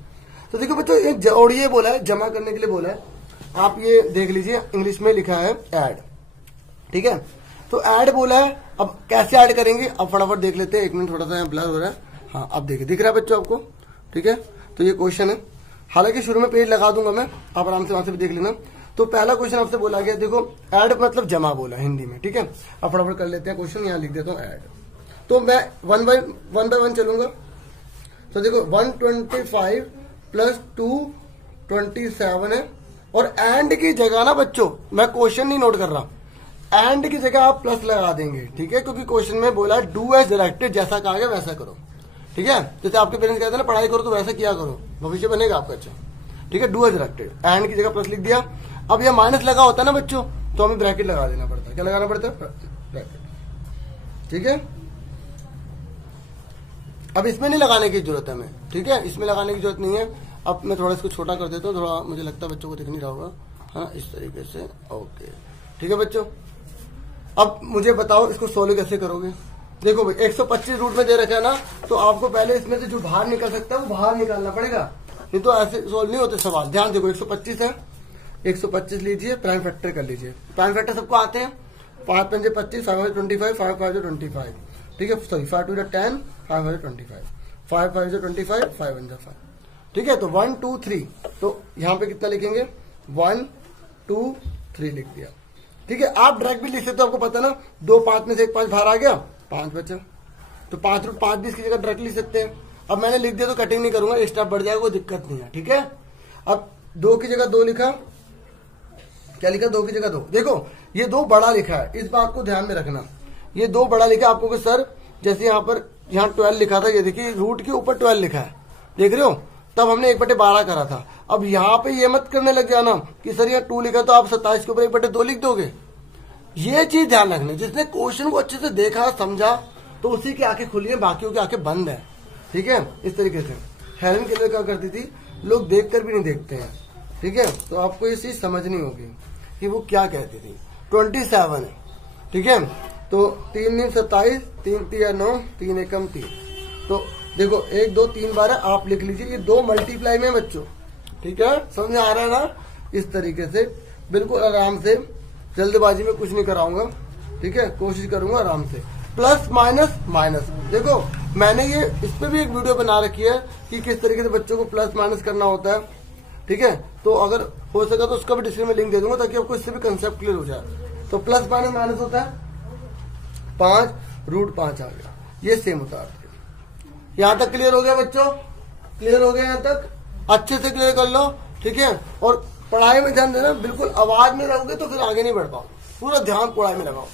तो देखो बच्चों, एक और ये बोला है, जमा करने के लिए बोला है, आप ये देख लीजिए, इंग्लिश में लिखा है ऐड। ठीक है, तो ऐड बोला है, अब कैसे ऐड करेंगे अब फटाफट देख लेते हैं। 1 मिनट, थोड़ा सा यहाँ ब्लर हो रहा है। हाँ, अब देखिए, दिख रहा है बच्चों आपको? ठीक है, तो ये क्वेश्चन है, हालांकि शुरू में पेज लगा दूंगा मैं, आप आराम से वहां से भी देख लेना। तो पहला क्वेश्चन आपसे बोला गया, देखो ऐड मतलब जमा बोला हिंदी में। ठीक है, अब फटाफट कर लेते हैं क्वेश्चन, यहाँ लिख देता हूँ ऐड। तो मैं 1 बाय 1 चलूंगा। तो देखो 125 + 2 27 है, और एंड की जगह ना बच्चों, मैं क्वेश्चन नहीं नोट कर रहा, एंड की जगह आप प्लस लगा देंगे, ठीक है, क्योंकि क्वेश्चन में बोला डू एज डायरेक्टेड, जैसा कहा गया वैसा करो, ठीक है। जैसे आपके पेरेंट्स कहते हैं ना पढ़ाई करो तो वैसा किया करो, भविष्य बनेगा आपका अच्छा, ठीक है। डू एज डायरेक्टेड, एंड की जगह प्लस लिख दिया। अब यह माइनस लगा होता है ना बच्चों, तो हमें ब्रैकेट लगा देना पड़ता है। क्या लगाना पड़ता है? ब्रैकेट, ठीक है। अब इसमें नहीं लगाने की जरूरत है हमें, ठीक है, इसमें लगाने की जरूरत नहीं है। अब मैं थोड़ा इसको छोटा कर देता हूँ, थोड़ा मुझे लगता है बच्चों को दिख नहीं रहा होगा, हाँ, इस तरीके से, ओके, ठीक है बच्चों। अब मुझे बताओ इसको सोल्व कैसे करोगे। देखो भाई 125 रूट में दे रखा है ना, तो आपको पहले इसमें से जो बाहर निकल सकता है वो बाहर निकालना पड़ेगा, नहीं तो ऐसे सोल्व नहीं होते सवाल। ध्यान देखो 125 है, 125 लीजिए, प्राइम फैक्टर कर लीजिए। प्राइम फैक्टर सबको आते हैं, 5 पंजे 25, 5 25, 5 5 25, ठीक है, सॉरी 5 2 10, 5 25, 5 5 25, 5 1 5, ठीक है। तो 1 2 3, तो यहाँ पे कितना लिखेंगे? 1 2 3 लिख दिया, ठीक है। आप डायरेक्ट भी लिख सकते हो, आपको पता ना, 2 5 में से 1 5 बाहर आ गया, 5 बचा, तो 5 रूट 5 भी इसकी जगह डायरेक्ट लिख सकते हैं। अब मैंने लिख दिया तो कटिंग नहीं करूंगा, स्टेप बढ़ जाएगा, कोई दिक्कत नहीं है, ठीक है। अब 2 की जगह 2 लिखा, क्या लिखा? 2 की जगह 2। देखो ये 2 बड़ा लिखा है, इस बात को ध्यान में रखना, ये 2 बड़ा लिखा आपको कि सर जैसे यहाँ पर, यहाँ 12 लिखा था, ये देखिए रूट के ऊपर 12 लिखा है, देख रहे हो, तब हमने 1/12 करा था। अब यहाँ पे ये मत करने लग जाना कि सर यहाँ 2 लिखा तो आप 27 के ऊपर 1/2 लिख दोगे। ये चीज ध्यान रखना, जिसने क्वेश्चन को अच्छे से देखा समझा तो उसी की आंखें खुली है, बाकियों की आंखें बंद है, ठीक है। इस तरीके से हेलेन केलर क्या करती थी, लोग देखकर भी नहीं देखते हैं, ठीक है। तो आपको ये चीज समझनी होगी कि वो क्या कहती थी। 27 है, ठीक है, तो 3 9 27, 3 3 9, 3 1 3, तो देखो 1 2 3 12 आप लिख लीजिए, ये 2 मल्टीप्लाई में बच्चों, ठीक है, समझ में आ रहा है ना। इस तरीके से बिल्कुल आराम से, जल्दबाजी में कुछ नहीं कराऊंगा, ठीक है, कोशिश करूंगा आराम से। प्लस माइनस माइनस, देखो मैंने ये इस पे भी एक वीडियो बना रखी है कि किस तरीके से बच्चों को प्लस माइनस करना होता है, ठीक है। तो अगर हो सका तो उसका भी डिस्क्रिप्शन में लिंक दे दूंगा ताकि आपको इससे भी कंसेप्ट क्लियर हो जाए। तो प्लस माइनस माइनस होता है 5 रूट 5 आ गया, ये सेम उतार दिया। यहां तक क्लियर हो गया बच्चों? क्लियर हो गया यहां तक? अच्छे से क्लियर कर लो, ठीक है। और पढ़ाई में ध्यान देना, बिल्कुल आवाज में रहोगे तो फिर आगे नहीं बढ़ पाओ, पूरा ध्यान पढ़ाई में लगाओ।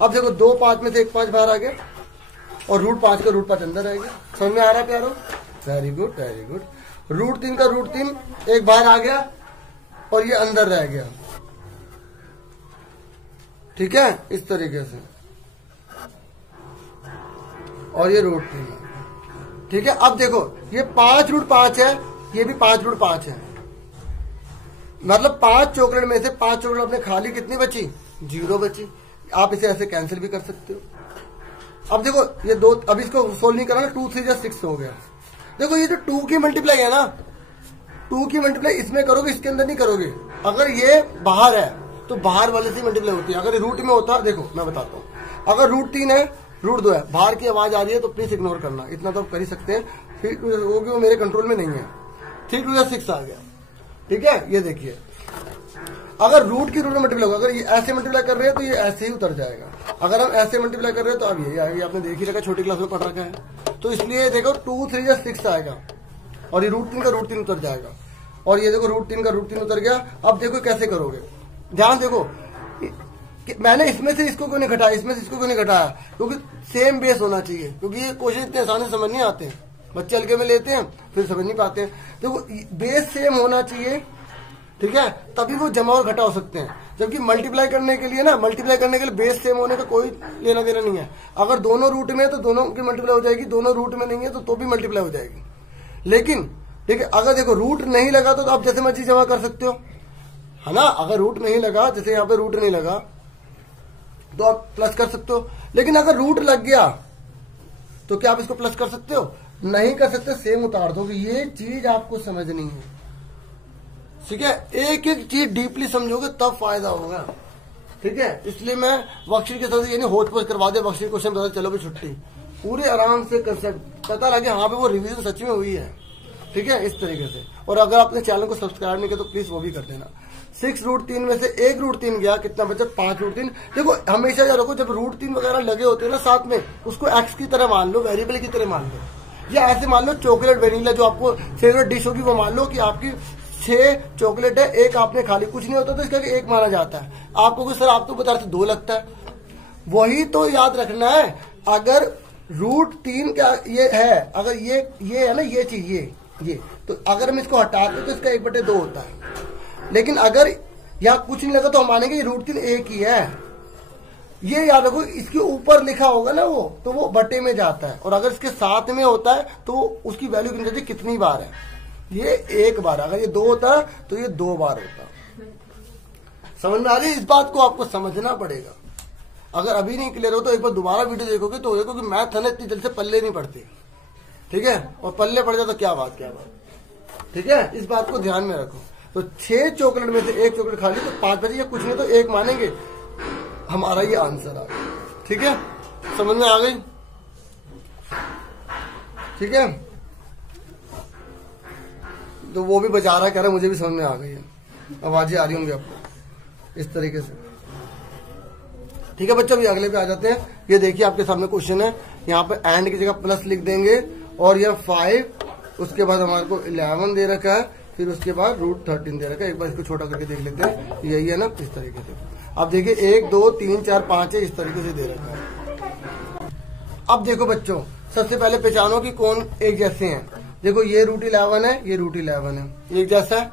अब देखो 2 5 में से 1 5 बाहर आ गया, और रूट 5 का रूट 5 अंदर रहेगा, समझ में आ रहा है प्यारो? Very good very good. Root 3 का रूट 3 एक बाहर आ गया और ये अंदर रह गया, ठीक है, इस तरीके से, और ये रूट 3, ठीक है। अब देखो ये 5 रूट 5 है, ये भी 5 रूट 5 है, मतलब 5 चॉकलेट में से 5 चॉकलेट अपने खाली कितनी बची? 0 बची। आप इसे ऐसे कैंसिल भी कर सकते हो। अब देखो ये 2, अब इसको सोल्व नहीं करना, 2 3 6 हो गया। देखो ये जो 2 की मल्टीप्लाई है ना, 2 की मल्टीप्लाई इसमें करोगे, इसके अंदर नहीं करोगे। अगर ये बाहर है तो बाहर वाले से मल्टीप्लाई होती है, अगर रूट में होता, देखो मैं बताता हूँ, अगर रूट 3 है, रूट 2 है, बाहर की आवाज आ रही है तो प्लीज इग्नोर करना, इतना तो आप कर ही सकते हैं, फिर वो मेरे कंट्रोल में नहीं है। 3 2 6 आ गया, ठीक है। ये देखिए अगर रूट की रूट में मल्टीप्लाई होगा, अगर ये ऐसे मल्टीप्लाई कर रहे हैं तो ये ऐसे ही उतर जाएगा, अगर हम ऐसे मल्टीप्लाई कर रहे हैं तो अब ये आपने देख ही रखा, छोटी क्लास में पढ़ रखा है, तो इसलिए देखो 2 3 6 आएगा, और ये रूट 3 का रूट 3 उतर जाएगा, और ये देखो रूट 3 का रूट 3 उतर गया। अब देखो कैसे करोगे, ध्यान देखो, मैंने इसमें से इसको क्यों नहीं घटाया, इसमें से इसको क्यों नहीं घटाया, क्योंकि सेम बेस होना चाहिए, क्योंकि ये क्वेश्चन इतने आसानी से समझ नहीं आते हैं, बच्चे हल्के में लेते हैं फिर समझ नहीं पाते हैं। देखो बेस सेम होना चाहिए, ठीक है, तभी वो जमा और घटा हो सकते हैं। जबकि मल्टीप्लाई करने के लिए ना, मल्टीप्लाई करने के लिए बेस सेम होने का कोई लेना देना नहीं है। अगर दोनों रूट में है तो दोनों की मल्टीप्लाई हो जाएगी, दोनों रूट में नहीं है तो भी मल्टीप्लाई हो जाएगी। लेकिन ठीक है, अगर देखो रूट नहीं लगा तो आप जैसे मर्जी जमा कर सकते हो, है ना। अगर रूट नहीं लगा, जैसे यहाँ पे रूट नहीं लगा तो आप प्लस कर सकते हो, लेकिन अगर रूट लग गया तो क्या आप इसको प्लस कर सकते हो? नहीं कर सकते, सेम उतार दो। ये चीज आपको समझनी है, ठीक है। एक एक चीज डीपली समझोगे तब फायदा होगा, ठीक है। इसलिए मैं वर्कशीट के साथ यानी होच पोच करवा दे, वर्कशीट क्वेश्चन बता, चलो भी छुट्टी, पूरे आराम से कंसेप्ट पता लगे, हाँ पे वो रिवीजन सच में हुई है, ठीक है, इस तरीके से। और अगर आपने चैनल को सब्सक्राइब नहीं किया तो प्लीज वो भी कर देना। 6 रूट 3 में से 1 रूट 3 गया, कितना बचा? 5 रूट 3। देखो हमेशा याद रखो, जब रूट 3 वगैरह लगे होते हैं ना साथ में, उसको एक्स की तरह मान लो, वेरिएबल की तरह मान लो, या ऐसे मान लो चॉकलेट वेनिला जो आपको फेवरेट डिश होगी वो मान लो कि आपकी 6 चॉकलेट है, एक आपने खाली, कुछ नहीं होता तो इसका एक माना जाता है। आपको कुछ सर आप तो बता रहे थे 2 लगता है, वही तो याद रखना है। अगर √3 का ये है, अगर ये है ना ये चीज, ये तो अगर हम इसको हटाते तो इसका 1/2 होता है। लेकिन अगर यहाँ कुछ नहीं लगा तो हम मानेंगे ये √3 एक ही है। ये याद रखो, इसके ऊपर लिखा होगा ना वो, तो वो बटे में जाता है, और अगर इसके साथ में होता है तो उसकी वैल्यू गिनी जाती है कितनी बार है। ये 1 बार, अगर ये 2 होता है तो ये 2 बार होता है। समझ में आ रही है? इस बात को आपको समझना पड़ेगा। अगर अभी नहीं क्लियर हो तो एक बार दोबारा वीडियो देखोगे तो देखो कि मैथ है ना इतनी जल्दी से पल्ले नहीं पड़ती, ठीक है, और पल्ले पड़ जाए तो क्या बात, ठीक है। इस बात को ध्यान में रखो। तो 6 चॉकलेट में से 1 चॉकलेट खाली, तो 5 बचे या कुछ नहीं तो 1 मानेंगे, हमारा ये आंसर आ गया, ठीक है। समझ में आ गई, ठीक है। तो वो भी बचा रहा है, कह रहा है मुझे भी समझ में आ गई है, आवाजें आ रही होंगी आपको इस तरीके से, ठीक है बच्चों। अभी अगले पे आ जाते हैं। ये देखिए आपके सामने क्वेश्चन है, यहाँ पे एंड की जगह प्लस लिख देंगे, और यह 5, उसके बाद हमारे को 11 दे रखा है, फिर उसके बाद √13 दे रखा है। एक बार इसको छोटा करके देख लेते हैं, यही है ना, इस तरीके से। अब देखिए 1 2 3 4 5 है, इस तरीके से दे रखा है। अब देखो बच्चों, सबसे पहले पहचानो कि कौन एक जैसे हैं। देखो ये √11 है, ये √11 है, एक जैसा है।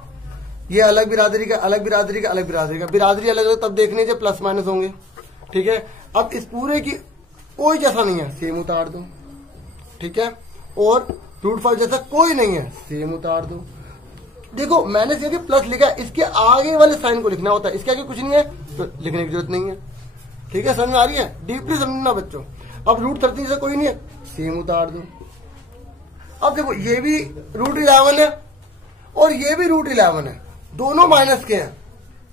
ये अलग बिरादरी का, अलग बिरादरी का, अलग बिरादरी का। बिरादरी अलग अलग तब देखने जब प्लस माइनस होंगे, ठीक है। अब इस पूरे की कोई जैसा नहीं है, सेम उतार दो, ठीक है। और √5 जैसा कोई नहीं है, सेम उतार दो। देखो मैंने सिर्फ प्लस लिखा, इसके आगे वाले साइन को लिखना होता है, इसके आगे कुछ नहीं है तो लिखने की जरूरत नहीं है, ठीक है। समझ में आ रही है? डीपली समझना बच्चों। अब √13 जैसा कोई नहीं है, सेम उतार दो। अब देखो ये भी √11 है और ये भी √11 है, दोनों माइनस के हैं,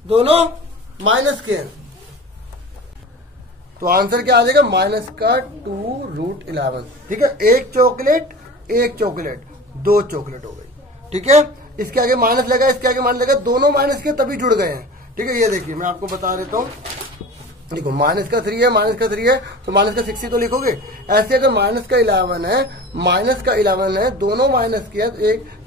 दोनों माइनस के हैं। तो आंसर क्या आ जाएगा? -2√11, ठीक है। 1 चॉकलेट 2 चॉकलेट हो गई, ठीक है। इसके आगे माइनस लगा, इसके आगे माइनस लगा, दोनों माइनस के तभी जुड़ गए हैं, ठीक है। ये देखिए मैं आपको बता देता हूँ, देखो -3 है, -3 है तो -6 ही तो लिखोगे। ऐसे अगर -11 है, -11 है, दोनों माइनस के हैं,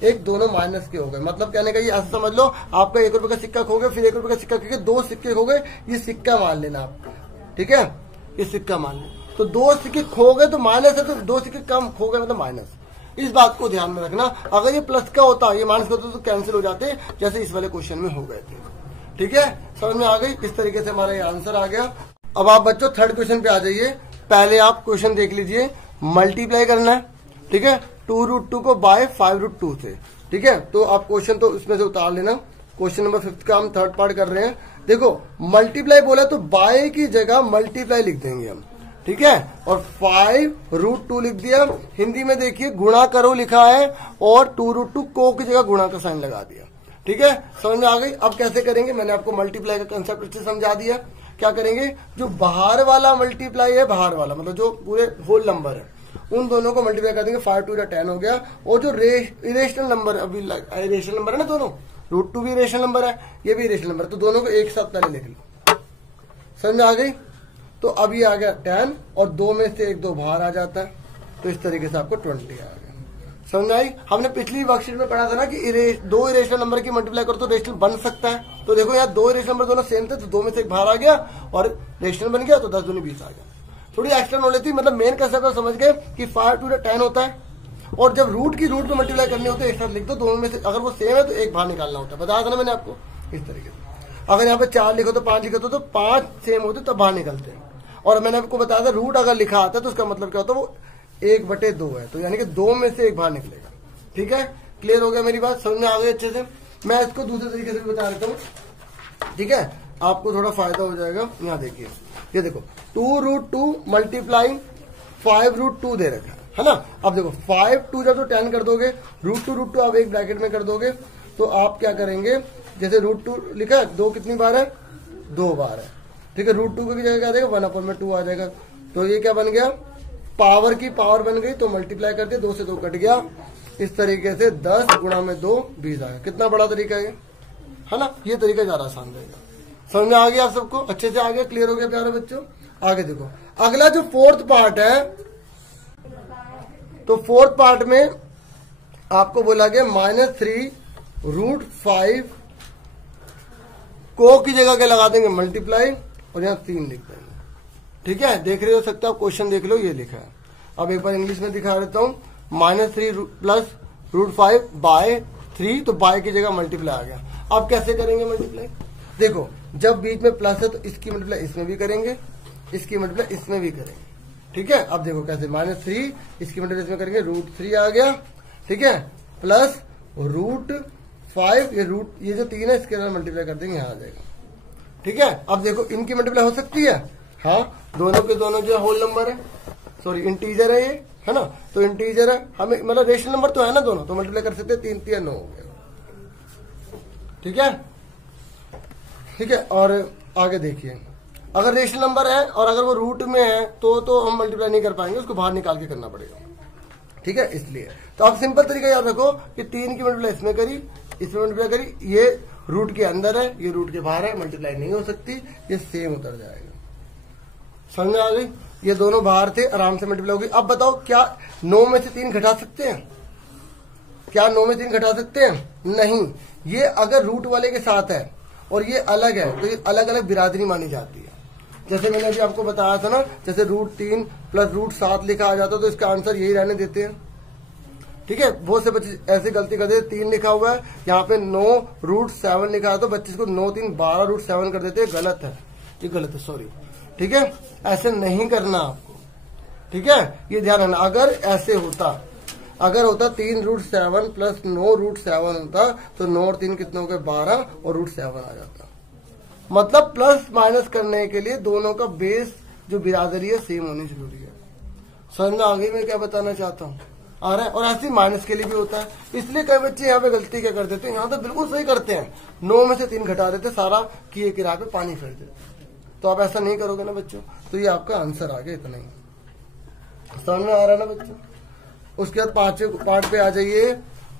एक दोनों माइनस के हो गए। मतलब कहने का ये ऐसा समझ लो, आपका 1 रुपए का सिक्का खो गया, फिर 1 रुपए का सिक्का खो गया, 2 सिक्के खो गए, ये सिक्का मान लेना आप, ठीक है, ये सिक्का मान लेना। तो 2 सिक्के खो गए तो माइनस है, तो 2 सिक्के कम खो गए मतलब माइनस। इस बात को ध्यान में रखना। अगर ये प्लस का होता, ये माइनस का होता तो कैंसिल हो जाते, जैसे इस वाले क्वेश्चन में हो गए थे, ठीक है। समझ में आ गई? इस तरीके से हमारा ये आंसर आ गया। अब आप बच्चों 3rd क्वेश्चन पे आ जाइए। पहले आप क्वेश्चन देख लीजिए, मल्टीप्लाई करना है, ठीक है, 2√2 को बाय 5√2 से, ठीक है। तो आप क्वेश्चन तो उसमें से उतार लेना। क्वेश्चन नंबर 5 का हम 3rd पार्ट कर रहे हैं। देखो मल्टीप्लाई बोला तो बाय की जगह मल्टीप्लाई लिख देंगे हम, ठीक है, और 5√2 लिख दिया। हिंदी में देखिए गुणा करो लिखा है और 2√2 को की जगह गुणा का साइन लगा दिया, ठीक है। समझ में आ गई? अब कैसे करेंगे, मैंने आपको मल्टीप्लाई का कंसेप्ट अच्छे समझा दिया। क्या करेंगे, जो बाहर वाला मल्टीप्लाई है, बाहर वाला मतलब जो पूरे होल नंबर है, उन दोनों को मल्टीप्लाई कर देंगे। 5 2 10 हो गया। और जो इरेशनल नंबर, अभी इरेशनल नंबर है ना दोनों, √2 भी इरेशनल नंबर है, ये भी इरेशनल नंबर है, तो दोनों को एक साथ पहले लिख लो। समझ में आ गई? तो अब ये आ गया 10 और 2 में से 1 2 बाहर आ जाता है, तो इस तरीके से आपको 20 आ गया। समझ आई? हमने पिछली वर्कशीट में पढ़ा था ना कि 2 इरेशनल नंबर की मल्टीप्लाई करो तो रेशनल बन सकता है। तो देखो यहाँ 2 इरेशनल नंबर दोनों सेम थे, तो 2 में से 1 बाहर आ गया और रेशनल बन गया, तो 10 दूनी 20 आ गया। थोड़ी एक्स्ट्रा नॉलेज थी, मतलब मेन कंसेप्ट समझ गए कि 5 2 10 होता है, और जब रूट की रूट में मल्टीप्लाई करनी होती है एक साथ लिख दो, दोनों में से अगर वो सेम है तो 1 बाहर निकालना होता है। बताया था ना मैंने आपको इस तरीके से। अगर यहाँ पे 4 लिखो तो 5 लिखो तो 5 सेम होते तब बाहर निकलते हैं। और मैंने आपको बताया था रूट अगर लिखा आता है तो उसका मतलब क्या होता है, वो 1/2 है, तो यानी कि 2 में से 1 बाहर निकलेगा। ठीक है, क्लियर हो गया मेरी बात? समझ में आ गई अच्छे से? मैं इसको दूसरे तरीके से बता देता हूँ, ठीक है, आपको थोड़ा फायदा हो जाएगा। यहाँ देखिए, ये देखो 2√2 मल्टीप्लाई 5√2 दे रखा है ना। अब देखो 5 2 जब तो 10 कर दोगे, √2 आप एक ब्रैकेट में कर दोगे, तो आप क्या करेंगे, जैसे √2 लिखा है, 2 कितनी बार है, 2 बार है, ठीक है। √2 की जगह क्या देगा, 1/2 आ जाएगा। तो ये क्या बन गया, पावर की पावर बन गई, तो मल्टीप्लाई कर दिया, 2 से 2 कट गया। इस तरीके से 10 गुणा में 2 20 आया। कितना बड़ा तरीका है ना, ये तरीका ज्यादा आसान रहेगा। समझ में आ गया आप सबको? अच्छे से आ गया, क्लियर हो गया प्यारे बच्चों? आगे देखो, अगला जो 4th पार्ट है, तो 4th पार्ट में आपको बोला गया -3 √5 को की जगह क्या लगा देंगे, मल्टीप्लाई, और यहाँ 3 लिख देंगे। ठीक है, देख रहे हो सकते हो आप, क्वेश्चन देख लो, ये लिखा है। अब एक बार इंग्लिश में दिखा देता हूँ, -3 प्लस √5 बाय 3, तो बाय की जगह मल्टीप्लाई आ गया। अब कैसे करेंगे मल्टीप्लाई, देखो जब बीच में प्लस है तो इसकी मल्टीप्लाई इसमें भी करेंगे, इसकी मल्टीप्लाई इसमें भी करेंगे। ठीक है, अब देखो कैसे, -3 इसकी मल्टीप्लाई इसमें करेंगे, √3 आ गया। ठीक है, प्लस √5, ये जो 3 है इसके अंदर मल्टीप्लाई कर देंगे, यहाँ आ जाएगा। ठीक है, अब देखो इनकी मल्टीप्लाई हो सकती है, हाँ, दोनों के दोनों जो होल नंबर है, सॉरी इंटीजर है ये, है ना, तो इंटीजर है, हमें मतलब रेशनल नंबर तो है ना दोनों, तो मल्टीप्लाई कर सकते हैं, 3 3 9 हो गया। ठीक है, ठीक है, और आगे देखिए, अगर रेशनल नंबर है और अगर वो रूट में है तो हम मल्टीप्लाई नहीं कर पाएंगे, उसको बाहर निकाल के करना पड़ेगा। ठीक है, इसलिए तो आप सिंपल तरीका याद रखो कि 3 की मल्टीप्लाई इसमें करी, इसमें मल्टीप्लाई करी, ये रूट के अंदर है, ये रूट के बाहर है, मल्टीप्लाई नहीं हो सकती, ये सेम उतर जाएगा। समझ में आ गई, ये दोनों बाहर थे, आराम से मल्टीप्लाई होगी। अब बताओ क्या 9 में से 3 घटा सकते हैं, क्या 9 में 3 घटा सकते हैं, नहीं। ये अगर रूट वाले के साथ है और ये अलग है तो ये अलग अलग बिरादरी मानी जाती है। जैसे मैंने अभी आपको बताया था ना, जैसे √3 प्लस √7 लिखा आ जाता तो इसका आंसर यही रहने देते हैं। ठीक है, बहुत से बच्चे ऐसे गलती करते हैं, 3 लिखा हुआ है, यहाँ पे 9 √7 लिखा है तो बच्चे इसको 9 3 12 √7 कर देते हैं, गलत है, ये गलत है, सॉरी। ठीक है, ऐसे नहीं करना आपको। ठीक है, ये ध्यान रखना, अगर ऐसे होता, अगर होता 3 √7 प्लस 9 √7 होता तो 9 और 3 कितने हो गए, 12 और √7 आ जाता। मतलब प्लस माइनस करने के लिए दोनों का बेस जो बिरादरी है सेम होनी जरूरी है। समझ में आ गई मैं क्या बताना चाहता हूँ, आ रहा है। और ऐसे माइनस के लिए भी होता है, इसलिए कई बच्चे यहाँ पे गलती क्या कर देते हैं, यहाँ तो बिल्कुल सही करते हैं, 9 में से 3 घटा देते, सारा किए किराए पे पानी फेर देते। तो आप ऐसा नहीं करोगे ना बच्चों, तो ये आपका आंसर आ गया, इतना ही। समझ में आ रहा है ना बच्चों। उसके बाद 5वें पार्ट पे आ जाइए।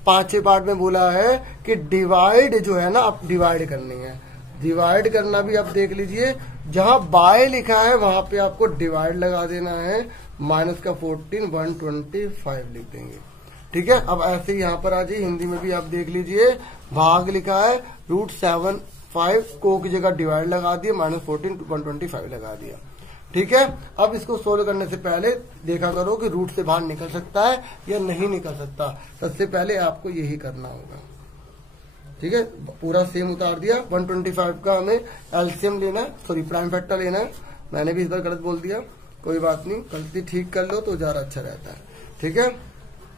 5वें पार्ट में बोला है कि डिवाइड जो है ना, आप डिवाइड करनी है। डिवाइड करना भी आप देख लीजिए, जहां बाय लिखा है वहां पे आपको डिवाइड लगा देना है, माइनस का 14 125 लिख देंगे। ठीक है, अब ऐसे ही यहाँ पर आ जाइए, हिंदी में भी आप देख लीजिए, भाग लिखा है √7 को की जगह डिवाइड लगा दिया, -14 125 लगा दिया। ठीक है, अब इसको सोल्व करने से पहले देखा करो कि रूट से बाहर निकल सकता है या नहीं निकल सकता। सबसे पहले आपको यही करना होगा। ठीक है, पूरा सेम उतार दिया, 125 का हमें एलसीएम लेना है, सॉरी प्राइम फैक्टर लेना है। मैंने भी इस बार गलत बोल दिया, कोई बात नहीं, गलती ठीक कर लो तो ज्यादा अच्छा रहता है। ठीक है,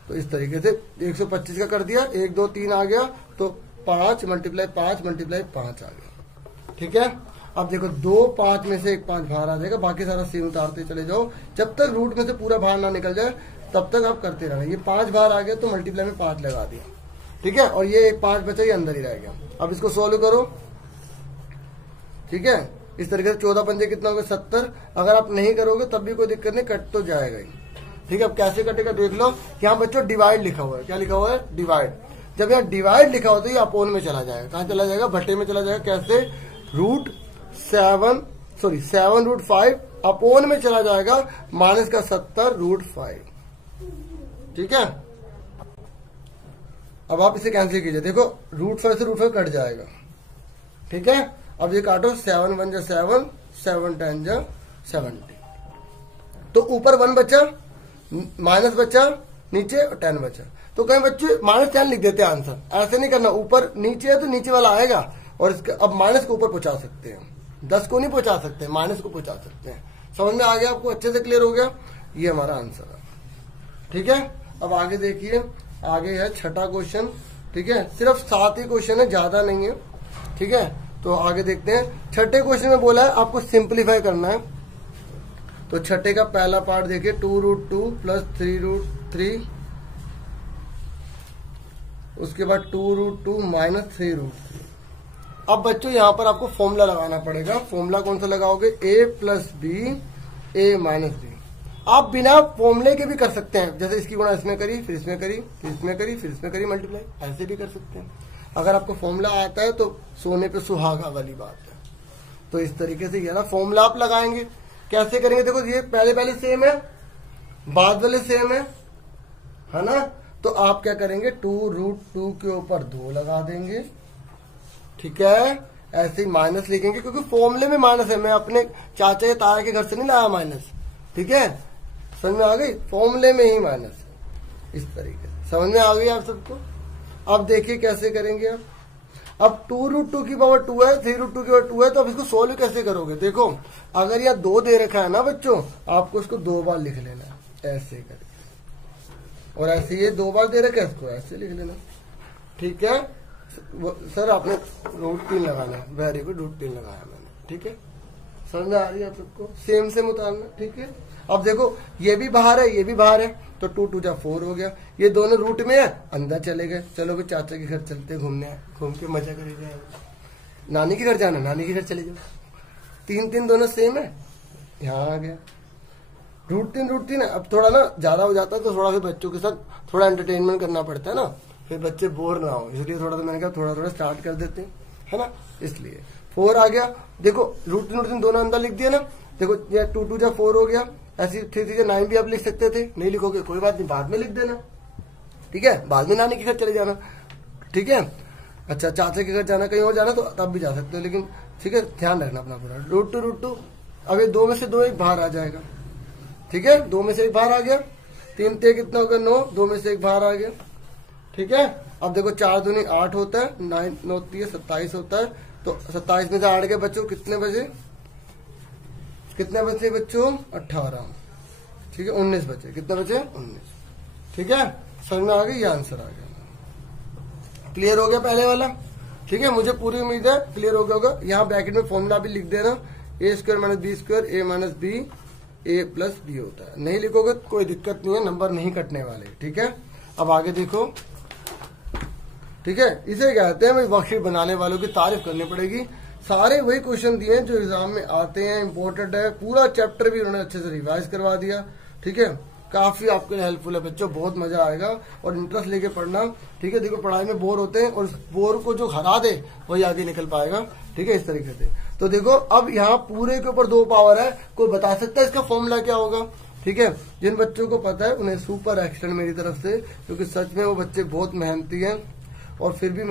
तो इस तरीके से 125 का कर दिया, 1 2 3 आ गया, तो 5 × 5 × 5 आ गया। ठीक है, अब देखो 2 5 में से 1 5 बाहर आ जाएगा, बाकी सारा सेम उतारते चले जाओ, जब तक रूट में से पूरा बाहर ना निकल जाए तब तक आप करते रहना। ये 5 बाहर आ गया तो मल्टीप्लाई में 5 लगा दिया। ठीक है, और ये 5 बचा, ये अंदर ही रह गया। अब इसको सोल्व करो। ठीक है, इस तरीके से 14 पंजे कितना होगा, 70। अगर आप नहीं करोगे तब भी कोई दिक्कत नहीं, कट तो जाएगा ही। ठीक है, अब कैसे कटेगा देख लो। यहाँ बच्चों डिवाइड लिखा हुआ है, क्या लिखा हुआ है, डिवाइड। जब यहाँ डिवाइड लिखा होता है ये अपोन में चला जाएगा, कहाँ चला जाएगा, भट्टे में चला जाएगा। कैसे, √7 √5 अपोन में चला जाएगा, माइनस का 70 √5। ठीक है, अब आप इसे कैंसिल कीजिए, देखो √5 से √5 कट जाएगा। ठीक है, अब ये काटो, 7 1 जा 7, 7 10 जा 70। तो ऊपर 1 बचा, माइनस बचा, नीचे 10 बचा। तो कई बच्चे -10 लिख देते हैं आंसर, ऐसे नहीं करना। ऊपर नीचे है तो नीचे वाला आएगा, और इसका अब माइनस को ऊपर पहुंचा सकते हैं, 10 को नहीं पहुंचा सकते, माइनस को पहुंचा सकते हैं। समझ में आ गया आपको, अच्छे से क्लियर हो गया, ये हमारा आंसर है। ठीक है, अब आगे देखिए, आगे है 6ठा क्वेश्चन। ठीक है, सिर्फ 7 ही क्वेश्चन है, ज्यादा नहीं है। ठीक है, तो आगे देखते हैं। 6ठे क्वेश्चन में बोला है आपको सिंप्लीफाई करना है। तो 6ठे का पहला पार्ट देखिए, 2√2 प्लस 3√3, उसके बाद 2√2 माइनस 3√3। अब बच्चों यहाँ पर आपको फॉर्मूला लगाना पड़ेगा। फॉर्मूला कौन सा लगाओगे, a plus b a minus b. आप बिना फॉर्मूले के भी कर सकते हैं, जैसे इसकी गुणा इसमें करी, फिर इसमें करी, फिर इसमें करी, फिर इसमें करी, मल्टीप्लाई, ऐसे भी कर सकते हैं। अगर आपको फॉर्मूला आता है तो सोने पे सुहागा वाली बात है। तो इस तरीके से ये ना फॉर्मूला आप लगाएंगे। कैसे करेंगे, देखो ये पहले सेम है, बाद वाले सेम है ना। तो आप क्या करेंगे, 2√2 के ऊपर 2 लगा देंगे, ठीक है। ऐसे ही माइनस लिखेंगे क्योंकि फॉर्मूले में माइनस है, मैं अपने चाचा या ताया के घर से नहीं लाया माइनस, ठीक है, समझ में आ गई, फॉर्मूले में ही माइनस है। इस तरीके से समझ में आ गई आप सबको। अब देखिए कैसे करेंगे आप। अब 2√2 की पावर 2 है, 3√2 की पावर 2 है, तो अब इसको सोल्व कैसे करोगे। देखो अगर यह 2 दे रखा है ना बच्चों, आपको इसको 2 बार लिख लेना है ऐसे करके, और ऐसे ये 2 बार दे रखा है, इसको ऐसे लिख लेना, ठीक है। सर आपने √3 लगाना है, वेरी गुड, √3 लगाया मैंने, ठीक है, समझ में आ रही है आप सबको, सेम उतारना, ठीक है। अब देखो ये भी बाहर है, ये भी बाहर है, तो 2 2 जा 4 हो गया, ये दोनों रूट में है, अंदर चले गए। चलो भी चाचा के घर चलते घूमने, घूम के मजा करेंगे। नानी के घर जाना, नानी के घर चले जाओ, 3 दोनों सेम है, यहाँ आ गया √3 है। अब थोड़ा ना ज्यादा हो जाता है तो थोड़ा फिर बच्चों के साथ थोड़ा एंटरटेनमेंट करना पड़ता है ना, फिर बच्चे बोर ना हो, इसलिए थोड़ा सा मैंने कहा थोड़ा स्टार्ट कर देते हैं, है ना, इसलिए 4 आ गया। देखो √3 दोनों अंदर लिख दिया ना, देखो ये 2 2 जा 4 हो गया, ऐसी 3 3 जा 9 भी आप लिख सकते थे, नहीं लिखोगे कोई बात नहीं, बाद में लिख देना, ठीक है, बाद में नानी के घर चले जाना, ठीक है। अच्छा चाचा के घर जाना, कहीं और जाना तो तब भी जा सकते हो, लेकिन ठीक है ध्यान रखना अपना पूरा। √2 अब ये 2 में से 2 एक बाहर आ जाएगा, ठीक है, 2 में से एक बाहर आ गया, 3 3 कितना होगा 9, 2 में से एक बाहर आ गया, ठीक है। अब देखो 4 दूनी 8 होता है, 9 9 3 27 होता है, तो 27 में से 8 के बच्चों कितने बचे, बच्चों 18, ठीक है, 19 बचे, कितने बचे 19, ठीक है, समझ में आ गई, ये आंसर आ गया। क्लियर हो गया पहले वाला, ठीक है, मुझे पूरी उम्मीद है क्लियर हो गया होगा। यहाँ ब्रैकेट में फॉर्मूला भी लिख देना, a² - b², a - b a + b होता है, नहीं लिखोगे कोई दिक्कत नहीं है, नंबर नहीं कटने वाले, ठीक है। अब आगे देखो, ठीक है, इसे कहते हैं भाई वर्कशीट बनाने वालों की तारीफ करनी पड़ेगी। सारे वही क्वेश्चन दिए हैं जो एग्जाम में आते हैं, इंपॉर्टेंट है, पूरा चैप्टर भी उन्होंने अच्छे से रिवाइज करवा दिया, ठीक है, काफी आपके लिए हेल्पफुल है बच्चों, बहुत मजा आएगा और इंटरेस्ट लेके पढ़ना, ठीक है। देखो पढ़ाई में बोर होते हैं और उस बोर को जो हरा दे वही आगे निकल पाएगा, ठीक है, इस तरीके से। तो देखो अब यहाँ पूरे के ऊपर 2 पावर है, कोई बता सकता है इसका फॉर्मूला क्या होगा, ठीक है। जिन बच्चों को पता है उन्हें सुपर एक्सीलेंट मेरी तरफ से, क्योंकि सच में वो बच्चे बहुत मेहनती हैं और फिर भी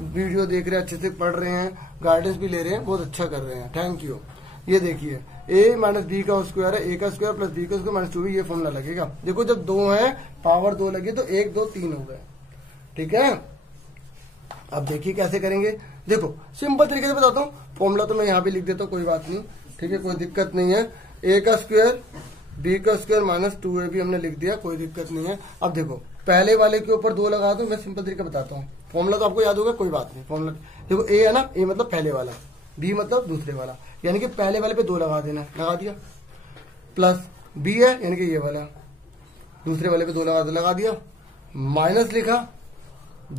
वीडियो देख रहे हैं, अच्छे से पढ़ रहे हैं, गाइडेंस भी ले रहे हैं, बहुत अच्छा कर रहे हैं, थैंक यू। ये देखिए a - b का स्क्वायर है, a² + b का स्क्वायर -2b, ये फॉर्मूला लगेगा। देखो जब 2 है, पावर 2 लगी तो 1 2 3 हो गए, ठीक है। अब देखिए कैसे करेंगे, देखो सिंपल तरीके से बताता हूँ, फॉर्मूला तो मैं यहाँ भी लिख देता हूँ, कोई बात नहीं, ठीक है, कोई दिक्कत नहीं है। a² b का स्क्वायर -2ab हमने लिख दिया, कोई दिक्कत नहीं है। अब देखो पहले वाले के ऊपर 2 लगा दो, मैं सिंपल तरीका बताता हूँ, फॉर्मूला तो आपको याद होगा, कोई बात नहीं। फॉर्मूला देखो a है ना, a मतलब पहले वाला, b मतलब दूसरे वाला, यानी कि पहले वाले पे 2 लगा देना, लगा दिया, प्लस b है यानी कि ये वाला, दूसरे वाले पे 2 लगा दिया, माइनस लिखा,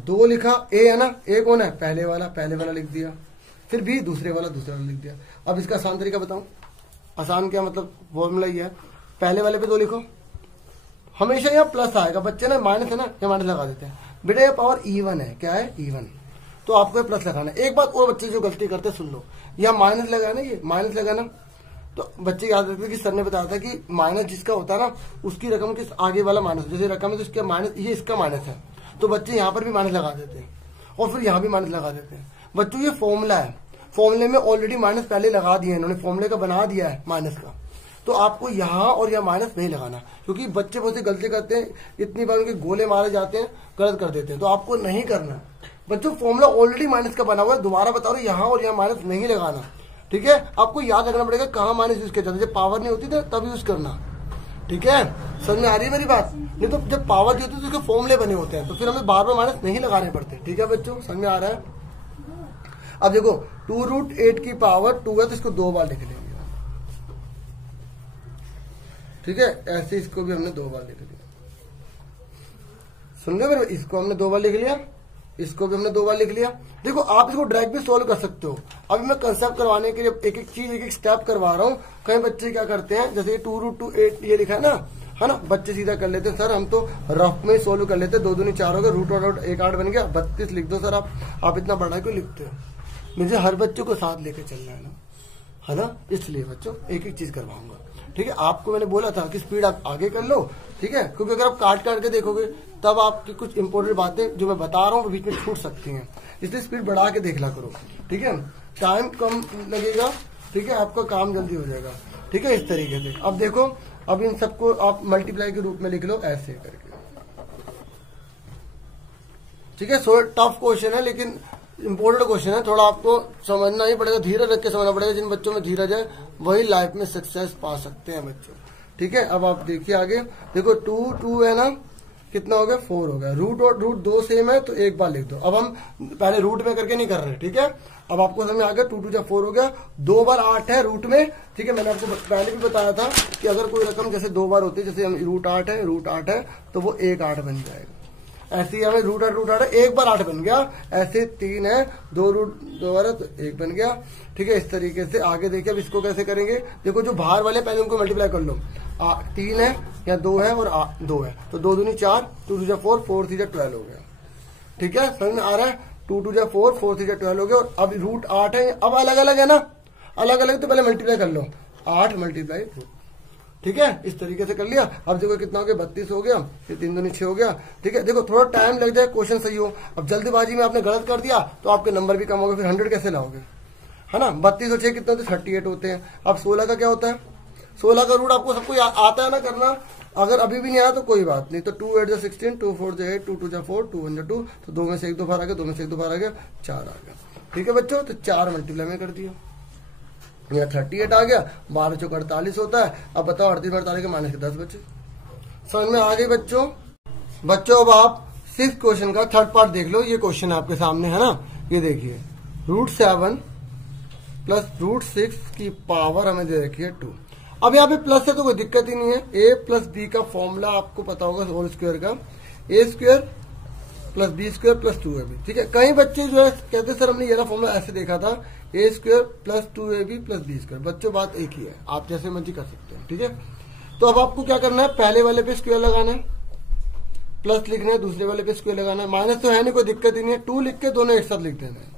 2 लिखा, a है ना, a कौन है, पहले वाला लिख दिया, फिर b दूसरे वाला लिख दिया। अब इसका आसान तरीका बताऊं, आसान क्या मतलब, फॉर्मूला ही है, पहले वाले पे 2 लिखो, हमेशा यहाँ प्लस आएगा, बच्चे ना माइनस है ना, यहाँ माइनस लगा देते हैं, बेटा ये पावर इवन है, क्या है इवन, तो आपको प्लस लगाना है। एक बात और बच्चे जो गलती करते सुन लो, यहाँ माइनस लगाना, ये माइनस लगाना, तो बच्चे याद रखते कि सर ने बताया था कि माइनस जिसका होता है ना उसकी रकम के आगे वाला माइनस, जैसे रकम है तो इसका माइनस, ये इसका माइनस है, तो बच्चे यहाँ पर भी माइनस लगा देते हैं और फिर यहाँ भी माइनस लगा देते हैं। बच्चों ये फॉर्मूला है, फॉर्मूले में ऑलरेडी माइनस पहले लगा दिया है इन्होंने, फॉर्मूले का बना दिया है माइनस का, तो आपको यहाँ और यहाँ माइनस नहीं लगाना, क्योंकि बच्चे बहुत सी गलती करते हैं, इतनी बार उनके गोले मारे जाते हैं, गलत कर देते हैं, तो आपको नहीं करना बच्चों, फॉर्मूला ऑलरेडी माइनस का बना हुआ है, दोबारा बता रहा हूँ, यहाँ और यहाँ माइनस नहीं लगाना, ठीक है। आपको याद रखना पड़ेगा कहाँ माइनस यूज किया जाता है, जब पावर नहीं होती तो तब यूज करना, ठीक है, समझ में आ रही है मेरी बात। नहीं तो जब पावर नहीं होती तो उसके फॉर्मूले बने होते हैं, तो फिर हमें बार बार माइनस नहीं लगाने पड़ते, ठीक है बच्चों, समझ में आ रहा है। अब देखो 2√8 की पावर 2 है तो इसको 2 बार लिख लेंगे, ठीक है, ऐसे इसको भी हमने 2 बार लिख लिया, सुन रहे हो, इसको हमने 2 बार लिख लिया, इसको भी हमने 2 बार लिख लिया। देखो आप इसको डायरेक्ट भी सोल्व कर सकते हो, अभी मैं कंसेप्ट करवाने के लिए एक एक चीज एक एक स्टेप करवा रहा हूँ। कई बच्चे क्या करते हैं, जैसे 2√8 ये लिखा है ना, बच्चे सीधा कर लेते हैं, सर हम तो रफ में सोल्व कर लेते हैं, 2 दूनी 4 हो गए, रूट और 1 8 बन गया, 32 लिख दो सर, आप इतना बड़ा क्यों लिखते हो, मुझे हर बच्चे को साथ लेके चलना है ना, इसलिए बच्चों एक एक चीज करवाऊंगा, ठीक है। आपको मैंने बोला था कि स्पीड आप आगे कर लो, ठीक है, क्योंकि अगर आप काट के देखोगे तब आपकी कुछ इंपॉर्टेंट बातें जो मैं बता रहा हूँ वो बीच में छूट सकती हैं, इसलिए स्पीड बढ़ा के देखना करो, ठीक है। टाइम कम लगेगा, ठीक है, आपका काम जल्दी हो जाएगा, ठीक है, इस तरीके से। अब देखो, अब इन सबको आप मल्टीप्लाई के रूप में लिख लो ऐसे करके, ठीक है। सो टफ क्वेश्चन है लेकिन इंपॉर्टेंट क्वेश्चन है, थोड़ा आपको समझना ही पड़ेगा, धीरज रख के समझना पड़ेगा। जिन बच्चों में धीरज है वही लाइफ में सक्सेस पा सकते हैं बच्चों, ठीक है। अब आप देखिए आगे, देखो 2 है ना, कितना हो गया 4 हो गया। रूट और रूट 2 सेम है तो एक बार लिख दो। अब हम पहले रूट में करके नहीं कर रहे, ठीक है। अब आपको समझ आ गया, 2 2 4 हो गया, 2 बार 8 है रूट में, ठीक है। मैंने आपको पहले भी बताया था कि अगर कोई रकम जैसे 2 बार होती है, जैसे हम रूट 8 है तो वो 1 8 बन जाएगा। ऐसे ही हमें रूट 8 है, एक बार 8 बन गया। ऐसे 3 है, 2 रूट 2 बार है तो 1 बन गया, ठीक है। इस तरीके से आगे देखिए, अब इसको कैसे करेंगे। देखो जो बाहर वाले पहले उनको मल्टीप्लाई कर लो, 3 है या 2 है और 2 है तो 2 दूनी 4, 2 2 4, 4 3 12 हो गया, ठीक है। समझ में आ रहा है, 2 2 4, 4 3 12 हो गया। और अब रूट 8 है, अब अलग अलग है ना, अलग अलग तो पहले मल्टीप्लाई कर लो, 8 मल्टीप्लाई 2, ठीक है। इस तरीके से कर लिया। अब देखो कितना हो गया, 32 हो गया, फिर 3 दूनी 6 हो गया, ठीक है। देखो थोड़ा टाइम लग जाए, क्वेश्चन सही हो। अब जल्दीबाजी में आपने गलत कर दिया तो आपके नंबर भी कम हो गए, फिर 100 कैसे लाओगे, है ना। 32 और 6 कितना होते हैं, 38 होते हैं। अब 16 का क्या होता है, 16 का रूट आपको सबको आता है ना करना। अगर अभी भी नहीं आया तो कोई बात नहीं, तो 2 8 16, 2 4 8, 2 2 4, 2 1 2, तो 2 में से 1 2 बार आ गया, 2 में से 1 2 बार आ गया, 4 आ गया, ठीक है बच्चों। तो 4 मल्टीप्लाई में कर दिया, यहाँ 38 आ गया, 12 चौक 48 होता है। अब बताओ 38 में 48 के माइनस के 10 बचे। समझ में आ गई बच्चों। अब आप 6 क्वेश्चन का थर्ड पार्ट देख लो। ये क्वेश्चन आपके सामने है ना, ये देखिए, रूट 7 प्लस रूट 6 की पावर हमें दे रखी है 2। अब यहाँ पे प्लस है तो कोई दिक्कत ही नहीं है। ए प्लस बी का फॉर्मूला आपको पता होगा होल स्क्वायर का, A square plus B square plus 2ab, ठीक है। कई बच्चे जो है कहते सर हमने ये ना फॉर्मूला ऐसे देखा था, A square plus 2ab plus B square. बच्चों बात एक ही है, आप जैसे मर्जी कर सकते हैं, ठीक है। तो अब आपको क्या करना है, पहले वाले पे स्क्वायर लगाना है, प्लस लिखना है, दूसरे वाले पे स्क्वायर लगाना है। माइनस तो है नहीं, कोई दिक्कत ही नहीं है, 2 लिख के दोनों एक साथ लिख देना है।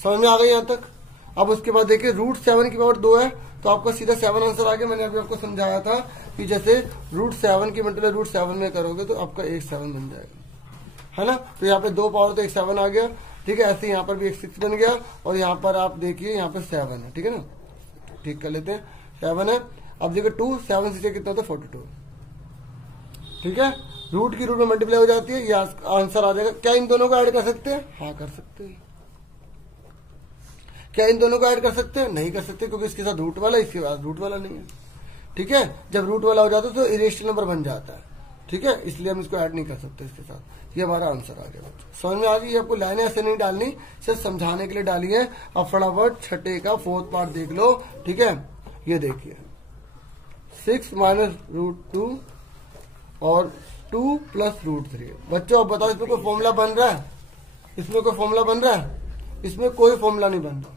समझ में आ गई यहाँ तक। अब उसके बाद देखिए, रूट 7 की पावर 2 है तो आपका सीधा 7 आंसर आ गया। मैंने अभी आपको समझाया था कि जैसे रूट 7 की मल्टीप्लाई रूट 7 में करोगे तो आपका 1 7 बन जाएगा, है ना। तो यहाँ पे 2 पावर तो 1 7 आ गया, ठीक है। ऐसे यहाँ पर भी 1 6 बन गया, और यहाँ पर आप देखिए यहाँ पर 7 है, ठीक है ना। ठीक कर लेते हैं, 7 है। अब देखिए 2 7 से कितना होता है 42, ठीक है। रूट की रूट में मल्टीप्लाई हो जाती है, ये आंसर आ जाएगा। क्या इन दोनों को ऐड कर सकते हैं, हाँ कर सकते हैं। क्या इन दोनों को ऐड कर सकते हैं, नहीं कर सकते, क्योंकि इसके साथ रूट वाला, इसके बाद रूट वाला नहीं है, ठीक है। जब रूट वाला हो जाता है तो इरेशनल नंबर बन जाता है, ठीक है, इसलिए हम इसको ऐड नहीं कर सकते इसके साथ। ये हमारा आंसर आ गया बच्चों। समझ में आ गई। आपको लाइनें ऐसे नहीं डालनी, सिर्फ समझाने के लिए डाली है। अब फटाफट छठे का 4th पार्ट देख लो, ठीक है। ये देखिए 6 माइनस रूट 2 और 2 प्लस रूट 3। बच्चों अब बताओ, इसमें कोई फॉर्मूला बन रहा है, इसमें कोई फॉर्मूला बन रहा है, इसमें कोई फॉर्मूला नहीं बन रहा।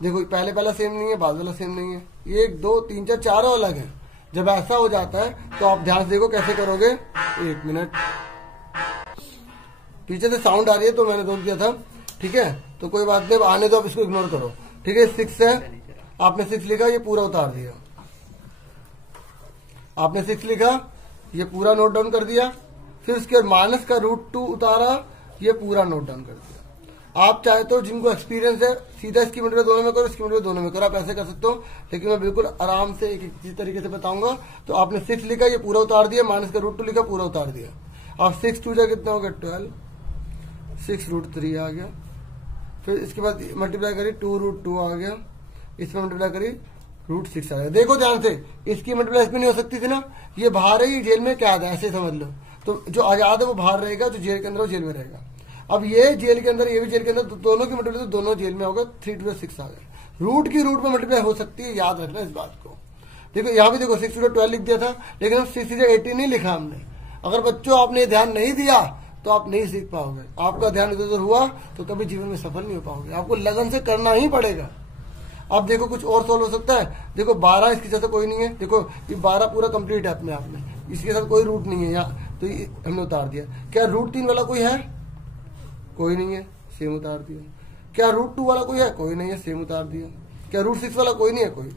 देखो पहले वाला सेम नहीं है, बाद वाला सेम नहीं है, 1 2 3 4 चारों अलग है। जब ऐसा हो जाता है तो आप ध्यान से देखो कैसे करोगे। 1 मिनट, पीछे से साउंड आ रही है तो मैंने रोक दिया था, ठीक है। तो कोई बात नहीं, आने दो, आप इसको इग्नोर करो, ठीक है। 6 है, आपने 6 लिखा, ये पूरा उतार दिया। आपने 6 लिखा, ये पूरा नोट डाउन कर दिया। फिर उसके माइनस का रूट 2 उतारा, ये पूरा नोट डाउन कर दिया। आप चाहे तो जिनको एक्सपीरियंस है सीधा इसकी मल्टीप्लाई दोनों में करो, इसकी मल्टीप्लाई दोनों में करो, आप ऐसे कर सकते हो। लेकिन मैं बिल्कुल आराम से एक इसी तरीके से बताऊंगा। तो आपने 6 लिखा, ये पूरा उतार दिया, माइनस का रूट 2 लिखा, पूरा उतार दिया। अब 6 2 जा कितना हो गया 12, 6 रूट 3 आ गया। फिर इसके बाद मल्टीप्लाई करी 2 रूट 2 आ गया, इसमें मल्टीप्लाई करी रूट 6 आ गया। देखो ध्यान से, इसकी मल्टीप्लाई इसमें नहीं हो सकती थी ना, ये बाहर है, ये जेल में क्या है, ऐसे समझ लो। तो जो आजाद है वो बाहर रहेगा, जो जेल के अंदर वो जेल में रहेगा। अब ये जेल के अंदर, ये भी जेल के अंदर, तो दोनों की मल्टीप्लाई तो दोनों जेल में होगा। 3 2 6 आ गया। रूट की रूट में मल्टीप्लाई हो सकती है, याद रखना इस बात को। देखो यहाँ भी देखो 6 12 लिख दिया था, लेकिन हम 6 18 नहीं लिखा हमने। अगर बच्चों आपने ध्यान नहीं दिया तो आप नहीं सीख पाओगे। आपका ध्यान इधर उधर हुआ तो कभी जीवन में सफल नहीं हो पाओगे। आपको लगन से करना ही पड़ेगा। अब देखो कुछ और सोल्व हो सकता है। देखो 12 इसके साथ कोई नहीं है, देखो ये 12 पूरा कंप्लीट है अपने आप में, इसके साथ कोई रूट नहीं है यहाँ, तो हमने उतार दिया। क्या रूट 3 वाला कोई है, कोई नहीं है, सेम उतार दिया। क्या रूट 2 वाला कोई है, कोई नहीं है, सेम उतार दिया। क्या रूट 6 वाला कोई नहीं है, कोई,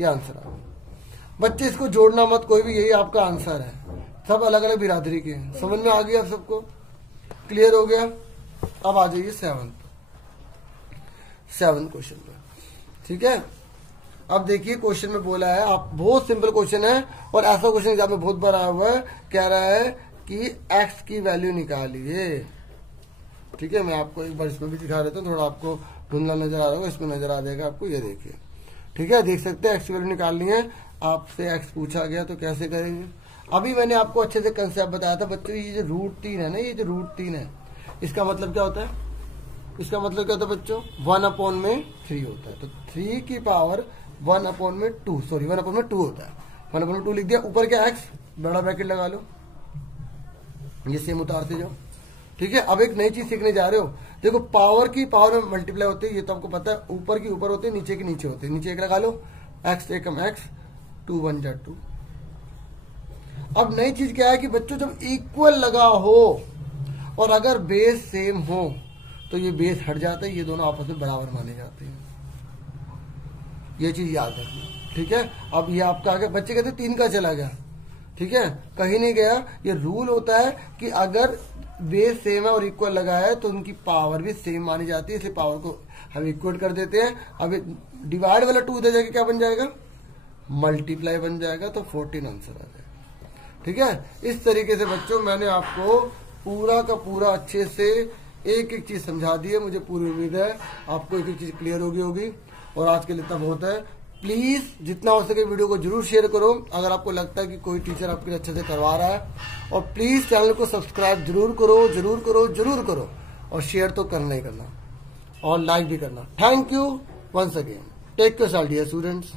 ये आंसर आ गया। बच्चे इसको जोड़ना मत कोई भी, यही आपका आंसर है, सब अलग अलग बिरादरी के हैं। समझ में आ गया आप सबको? क्लियर हो गया? अब आ जाइए सेवंथ क्वेश्चन पे। ठीक है, अब देखिए क्वेश्चन में बोला है, आप बहुत सिंपल क्वेश्चन है और ऐसा क्वेश्चन एग्जाम में बहुत बार आया हुआ है। कह रहा है कि x की वैल्यू निकालिए। ठीक है, मैं आपको एक बार इसमें भी दिखा देता हूँ, थोड़ा आपको धुंधला नजर आ रहा होगा, इसमें नजर आ जाएगा आपको। ये देखिए, ठीक है, देख सकते हैं x की वैल्यू निकालनी है। आपसे x पूछा गया तो कैसे करेंगे? अभी मैंने आपको अच्छे से कंसेप्ट बताया था बच्चों। ये जो √3 है ना, ये जो √3 है, इसका मतलब क्या होता है? इसका मतलब क्या होता है बच्चों? 1/3 होता है। तो 3 की पावर 1/2, सॉरी 1/2 होता है। 1/2 लिख दिया। ऊपर क्या x, बड़ा ब्रैकेट लगा लो, ये सेम उतारते जाओ। ठीक है, अब एक नई चीज सीखने जा रहे हो। देखो, पावर की पावर में मल्टीप्लाई होती है, ये तो आपको पता है। ऊपर की ऊपर होती है, नीचे की नीचे होती है। नीचे एक लगा लो, x एकम x, 2 1 जा 2। अब नई चीज क्या है कि बच्चों जब इक्वल लगा हो और अगर बेस सेम हो तो ये बेस हट जाता है, ये दोनों आपस में बराबर माने जाते हैं। ये चीज याद रखना। ठीक है, अब ये आपका आगे बच्चे कहते 3 का चला गया। ठीक है, कहीं नहीं गया। ये रूल होता है कि अगर बेस सेम है और इक्वल लगा है तो उनकी पावर भी सेम मानी जाती है, इसलिए पावर को हम इक्वल कर देते हैं। अब डिवाइड वाला 2 दे जाएगा, क्या बन जाएगा? मल्टीप्लाई बन जाएगा, तो 14 आंसर आ जाएगा। ठीक है, इस तरीके से बच्चों मैंने आपको पूरा का पूरा अच्छे से एक एक चीज समझा दी है। मुझे पूरी उम्मीद है आपको एक एक चीज क्लियर होगी। और आज के लिए इतना बहुत है। प्लीज जितना हो सके वीडियो को जरूर शेयर करो अगर आपको लगता है कि कोई टीचर आपके लिए अच्छे से करवा रहा है। और प्लीज चैनल को सब्सक्राइब जरूर करो और शेयर तो करना ही करना और लाइक भी करना। Thank you once again. Take care dear students.